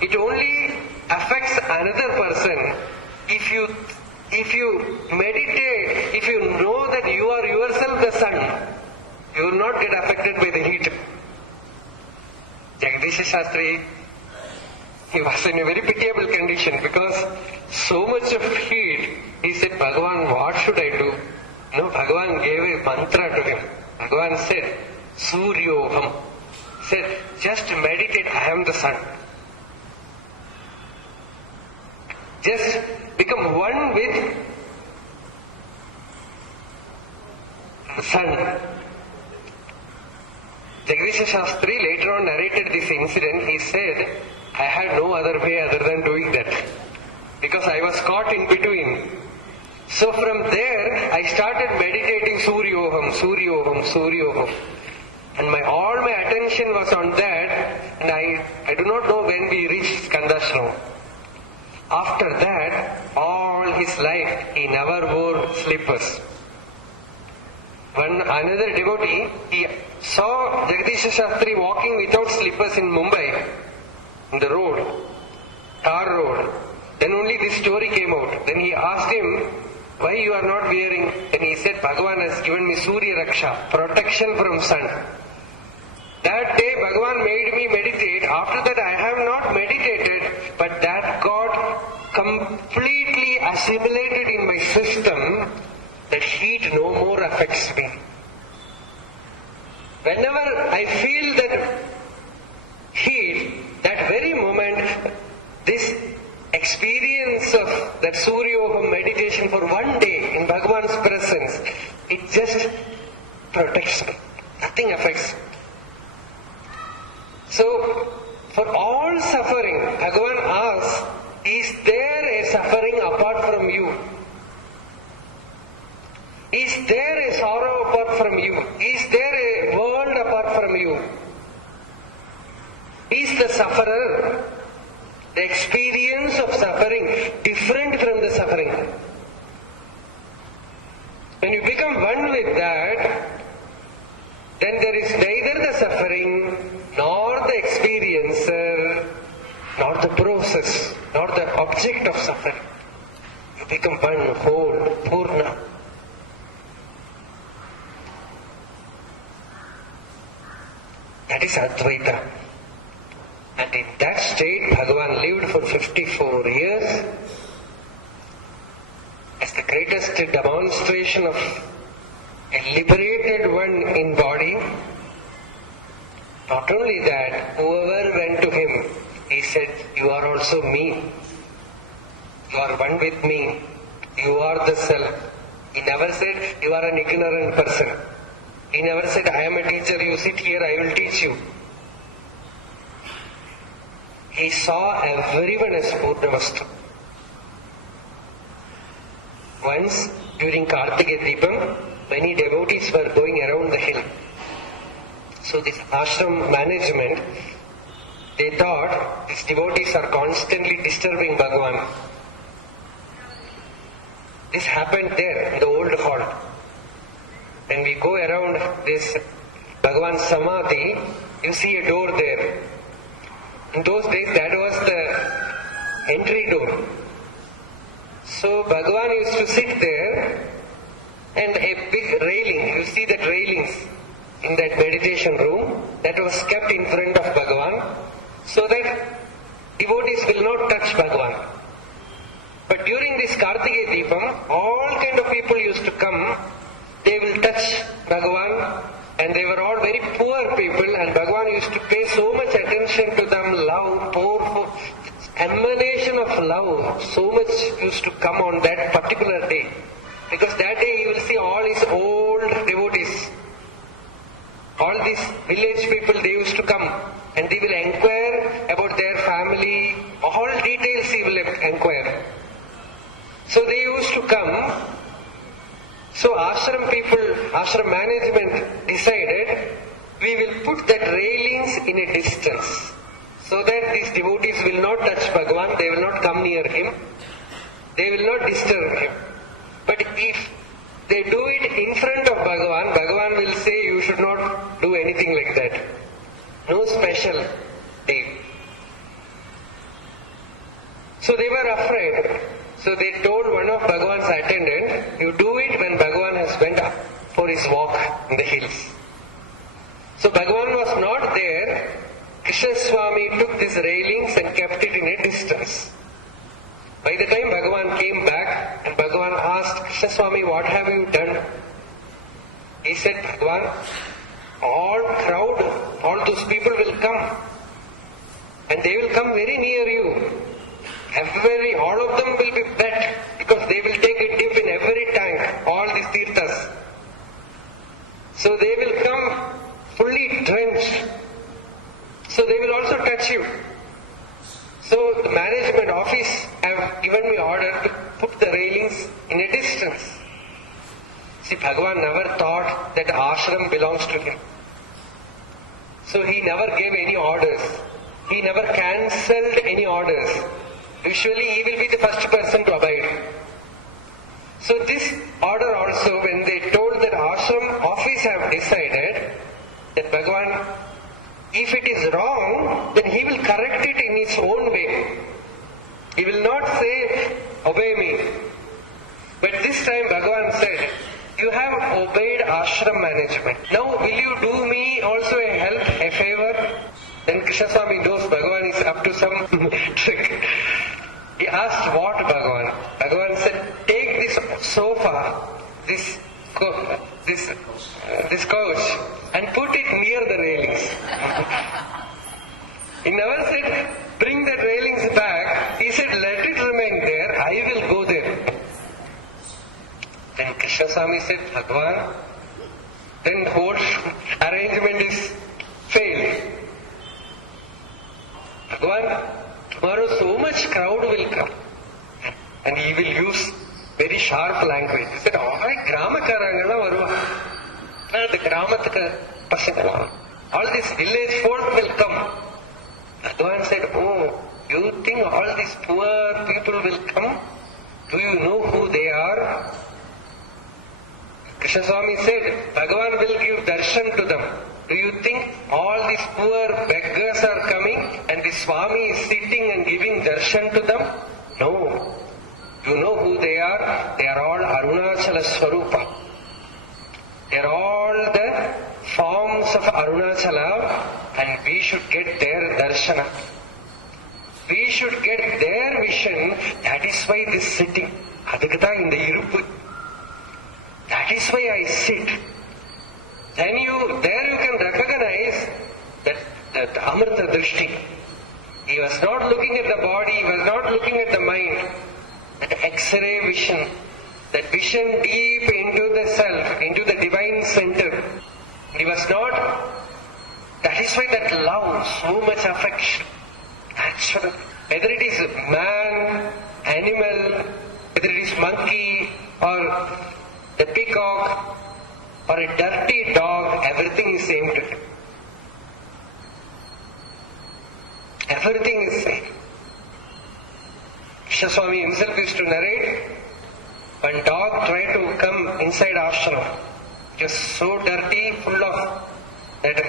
It only affects another person if you meditate, if you know that you are yourself the sun, you will not get affected by the heat. Jagadisha Shastri, he was in a very pitiable condition because so much of heat. He said, Bhagavan, what should I do? No, Bhagavan gave a mantra to him. Bhagavan said, Suryoham. He said, just meditate, I am the sun. Just become one with the sun. Jagadisha Shastri later on narrated this incident. He said, I had no other way other than doing that. Because I was caught in between. So from there, I started meditating Suryoham, Suryoham, Suryoham. And all my attention was on that. And I do not know when we reached Skandashrama. After that, all his life, he never wore slippers. Another devotee, he saw Jagadisha Shastri walking without slippers in Mumbai, in the road, tar road. Then only this story came out. Then he asked him, why you are not wearing? Then he said, Bhagavan has given me Surya Raksha, protection from sun. That day Bhagavan made me meditate. After that I have not meditated, but that got complete heat no more affects me. Whenever I feel that heat, that very moment, this experience of that Suryoham meditation for one day in Bhagavan's presence, it just protects me. Nothing affects me. So, for all suffering, Bhagavan asks, is there a suffering apart from you? Is there a sorrow apart from you? Is there a world apart from you? Is the sufferer, the experience of suffering, different from the suffering? When you become one with that, then there is neither the suffering, nor the experiencer, nor the process, nor the object of suffering. You become one, whole, Purna. That is Advaita. And in that state, Bhagavan lived for 54 years as the greatest demonstration of a liberated one in body. Not only that, whoever went to him, he said, you are also me. You are one with me. You are the self. He never said, you are an ignorant person. He never said, I am a teacher, you sit here, I will teach you. He saw everyone as Purnamastu. Once, during Kartika Deepam, many devotees were going around the hill. So this ashram management, they thought these devotees are constantly disturbing Bhagavan. This happened there in the old hall. When we go around this Bhagavan Samadhi, you see a door there. In those days, that was the entry door. So Bhagavan used to sit there, and a big railing, you see that railings in that meditation room, that was kept in front of Bhagavan, so that devotees will not touch Bhagavan. But during this Kartika Deepam, all kind of people used to come, they will touch Bhagavan, and they were all very poor people, and Bhagavan used to pay so much attention to them, love, powerful emanation of love, so much used to come on that particular day. Because that day you will see all his old devotees, all these village people, they used to come, and they will inquire about their family, all details he will inquire. So they used to come. So ashram people, ashram management decided, we will put that railings in a distance, so that these devotees will not touch Bhagavan, they will not come near him, they will not disturb him. But if they do it in front of Bhagavan, Bhagavan will say, you should not do anything like that. No special day. So they were afraid. So they told one of Bhagavan's attendant, you do it when Bhagavan has went up for his walk in the hills. So Bhagavan was not there. Krishna Swamy took these railings and kept it in a distance. By the time Bhagavan came back and Bhagavan asked, Krishna Swamy, what have you done? He said, Bhagavan, all crowd, all those people will come, and they will come very near you. All of them will be wet, because they will take a dip in every tank, all these tirthas. So they will come fully drenched. So they will also touch you. So the management office have given me order to put the railings in a distance. See, Bhagavan never thought that ashram belongs to him. So he never gave any orders. He never cancelled any orders. Usually he will be the first person to abide. So this order also, when they told that ashram office have decided that Bhagavan, if it is wrong, then he will correct it in his own way. He will not say, obey me. But this time Bhagavan said, you have obeyed ashram management. Now will you do me also a help, a favor? Then Krishna Swamy knows Bhagavan is up to some trick. He asked what Bhagavan? Bhagavan said, take this sofa, this this couch and put it near the railings. He never said, bring the railings back. He said, let it remain there, I will go there. Then Krishna Swamy said, Bhagavan, then whole arrangement is failed. Bhagavan, tomorrow so much crowd will come. And he will use very sharp language. He said, all right, Ramakarangala varuva. The Gramathaka Pasangala. All this village folk will come. Bhagavan said, oh, you think all these poor people will come? Do you know who they are? Krishna Swamy said, Bhagavan will give darshan to them. Do you think all these poor beggars are coming and the Swami is sitting and giving darshan to them? No. You know who they are? They are all Arunachala Swarupa. They are all the forms of Arunachala and we should get their darshana. We should get their vision. That is why this sitting. Adhikata in the Iruppu. That is why I sit. Then there you can recognize that Amrita Drishti. He was not looking at the body, he was not looking at the mind. That X-ray vision, that vision deep into the self, into the divine center. He was not, that is why that love, so much affection, natural. Whether it is man, animal, whether it is monkey or the peacock or a dirty dog, everything is same to him. Everything is same. Krishna Swamy himself used to narrate, one dog tried to come inside ashram. It was so dirty, full of that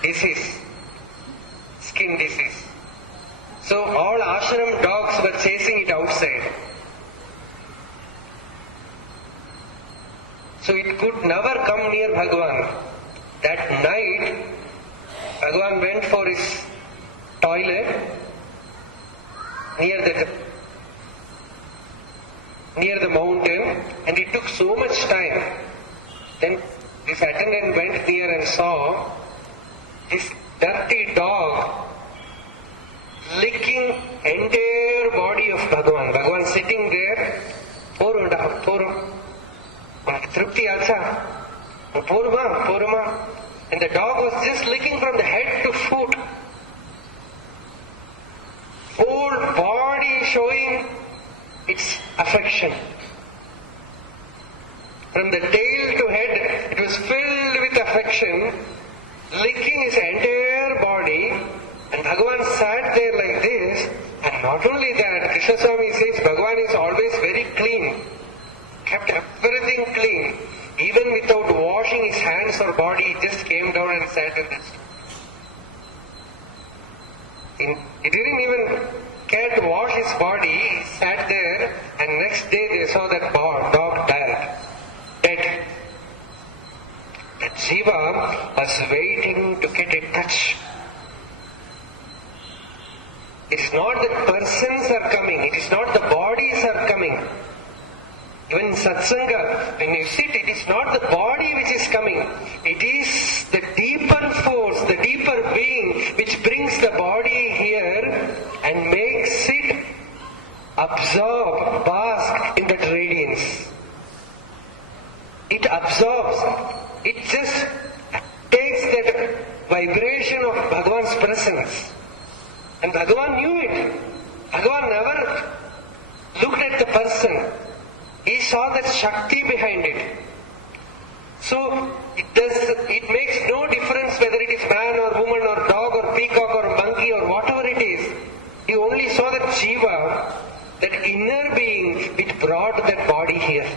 disease, skin disease. So all ashram dogs were chasing it outside. So it could never come near Bhagavan. That night, Bhagavan went for his toilet near the mountain, and it took so much time. Then this attendant went near and saw this dirty dog licking entire body of Bhagavan. Bhagavan sitting there, porum. Tripti acha, poruma. And the dog was just licking from the head to foot. Whole body showing its affection. From the tail to head, it was filled with affection, licking his entire body, and Bhagavan sat there like this. And not only that, Krishna Swamy says Bhagavan is always very clean, kept everything clean. Even without washing his hands or body, he just came down and sat in this. He didn't even care to wash his body, he sat there, and next day they saw that dog dead. That Jiva was waiting to get a touch. It is not that persons are coming, it is not the bodies are coming. Even in satsanga, when you sit, it is not the body which is coming. It is the deeper force, the deeper being which brings the body here and makes it absorb, bask in that radiance. It absorbs. It just takes that vibration of Bhagavan's presence. And Bhagavan knew it. Bhagavan never looked at the person. He saw that Shakti behind it. So it makes no difference whether it is man or woman or dog or peacock or monkey or whatever it is. He only saw that Jiva, that inner being which brought that body here.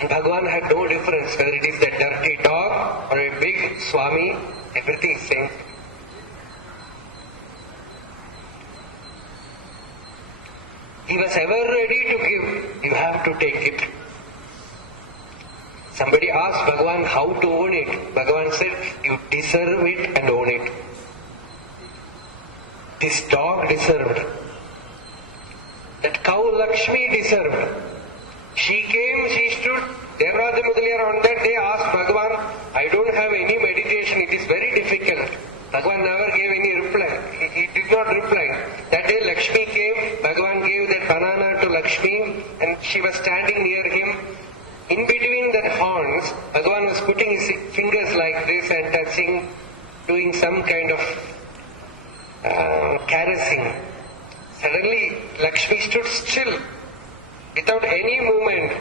And Bhagavan had no difference whether it is that dirty dog or a big Swami, everything is same. He was ever ready to give. You have to take it. Somebody asked Bhagavan how to own it. Bhagavan said, you deserve it and own it. This dog deserved. Lakshmi deserved. She came, she stood. Devrata Mudaliar on that day asked Bhagavan, I don't have any meditation, it is very difficult. Bhagavan never gave any reply. He did not reply. That day Lakshmi came, Bhagavan gave that banana to Lakshmi and she was standing near him. In between the horns, Bhagavan was putting his fingers like this and touching, doing some kind of caressing. Suddenly Lakshmi stood still, without any movement.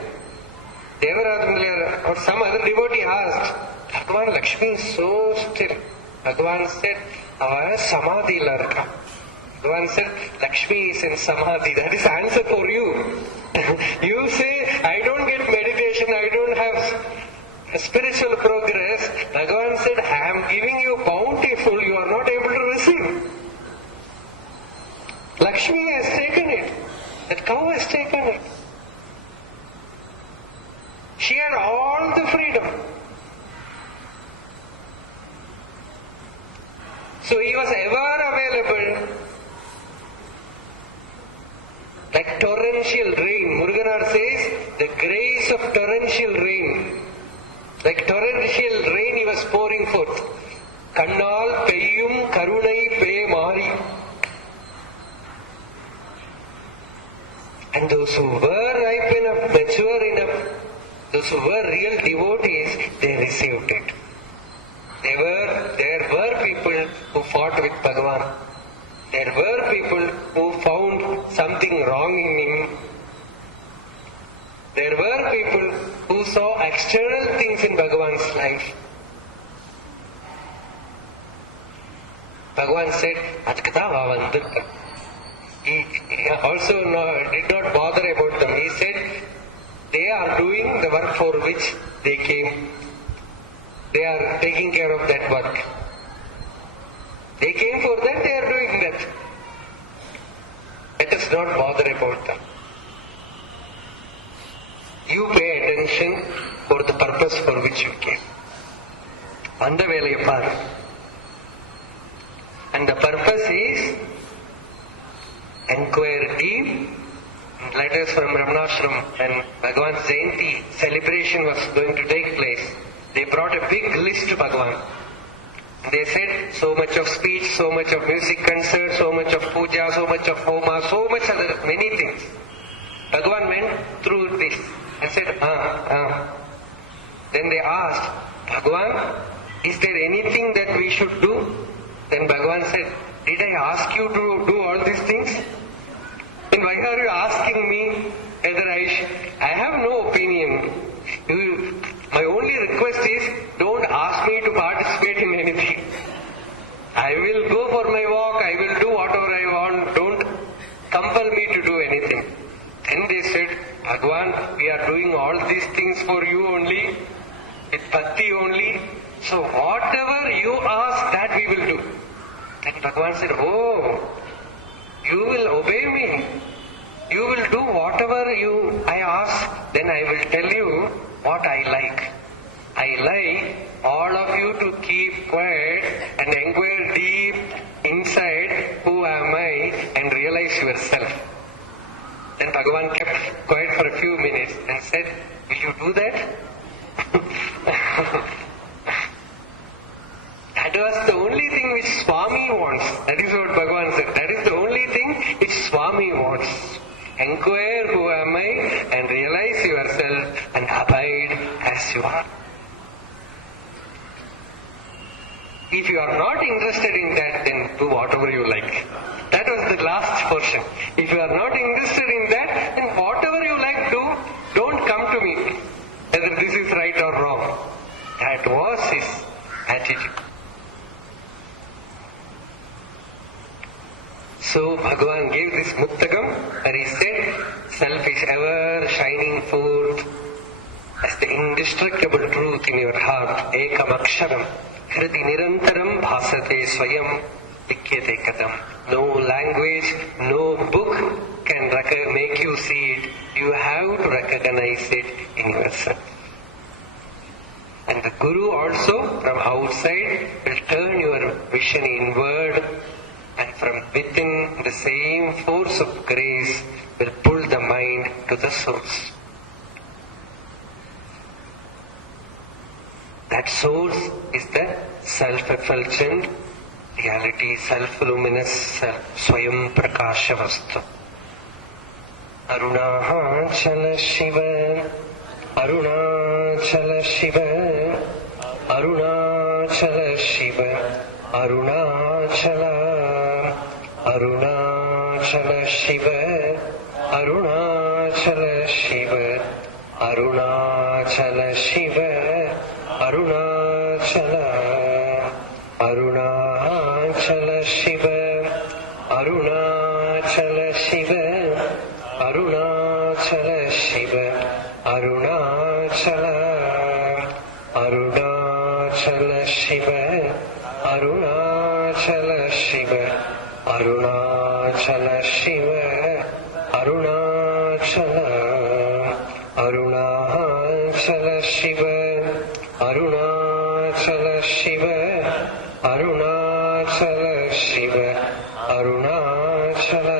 Devarada or some other devotee asked, Bhagavan, Lakshmi is so still. Bhagavan said, Ava Samadhi Larka. Bhagavan said, Lakshmi is in Samadhi. That is answer for you. You say, I don't get meditation, I don't have spiritual progress. Bhagavan said, I am giving you bountiful, you are not able to receive. Lakshmi has taken it. That cow has taken it. She had all the freedom. So he was ever available. Like torrential rain. Muruganar says, the grace of torrential rain. Like torrential rain he was pouring forth. Kannal peyyum karunai pe mari. And those who were ripe enough, mature enough, those who were real devotees, they received it. There were people who fought with Bhagavan. There were people who found something wrong in him. There were people who saw external things in Bhagavan's life. Bhagavan said, Atkata Vavandirta. He also did not bother about them. He said, they are doing the work for which they came. They are taking care of that work. They came for that, they are doing that. Let us not bother about them. You pay attention for the purpose for which you came. And the Velayapar. And the purpose is inquire deep. Letters from Ramanacharanatirtha and Bhagavan's Jayanti celebration was going to take place. They brought a big list to Bhagavan. They said so much of speech, so much of music concert, so much of puja, so much of homa, so much other many things. Bhagavan went through this and said, Then they asked, Bhagavan, is there anything that we should do? Then Bhagavan said, did I ask you to do all these things? Then why are you asking me whether I have no opinion. My only request is, don't ask me to participate in anything. I will go for my walk, I will do whatever I want, don't compel me to do anything. Then they said, Bhagavan, we are doing all these things for you only, with bhakti only, so whatever you ask, that we will do. Then Bhagavan said, oh, you will obey me. You will do whatever I ask, then I will tell you what I like. I like all of you to keep quiet and inquire deep inside who am I and realize yourself. Then Bhagavan kept quiet for a few minutes and said, will you do that? That was the only thing which Swamy wants. That is what Bhagavan said. That is the only thing which Swamy wants. Inquire who am I and realize yourself and abide as you are. If you are not interested in that, then do whatever you like. That was the last portion. If you are not interested in that, then whatever you like do, don't come to me whether this is right or wrong. That was his attitude. So Bhagavan gave this Muktakam and he said, self is ever shining forth as the indestructible truth in your heart. Ekam Aksharam. Hriti Nirantaram Bhasate Swayam Vikyate Kadam. No language, no book can make you see it. You have to recognize it in yourself. And the Guru also from outside will turn your vision inward, and from within the same force of grace will pull the mind to the source. That source is the self-effulgent reality, self-luminous, Swayam Prakasha Vastu. Arunachala Shiva, Arunachala Shiva, Arunachala Shiva, Arunachala, Arunachala Shiva, Arunachala Shiva, Arunachala Shiva, Arunachala, Arunachala Shiva, Arunachala Shiva, Arunachala Shiva, Arunachala, Arunachala Shiva, Arunachala Shiva, Arunachala Shiva, Arunachala, Arunachala Shiva, Arunachala Shiva, Arunachala Shiva, Arunachala,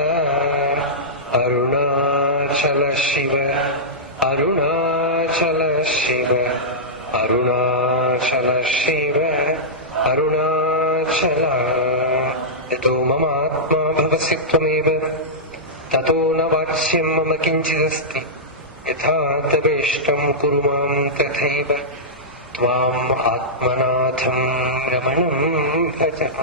Arunachala Shiva, Arunachala Shiva, Arunachala Shiva, Arunachala. Yato mama atma bhavasi tvameva, tato na vachyam mama kinchidasti, yatha taveshtam kuru mam tathaiva, tvam atmanatham ramanam bhajam.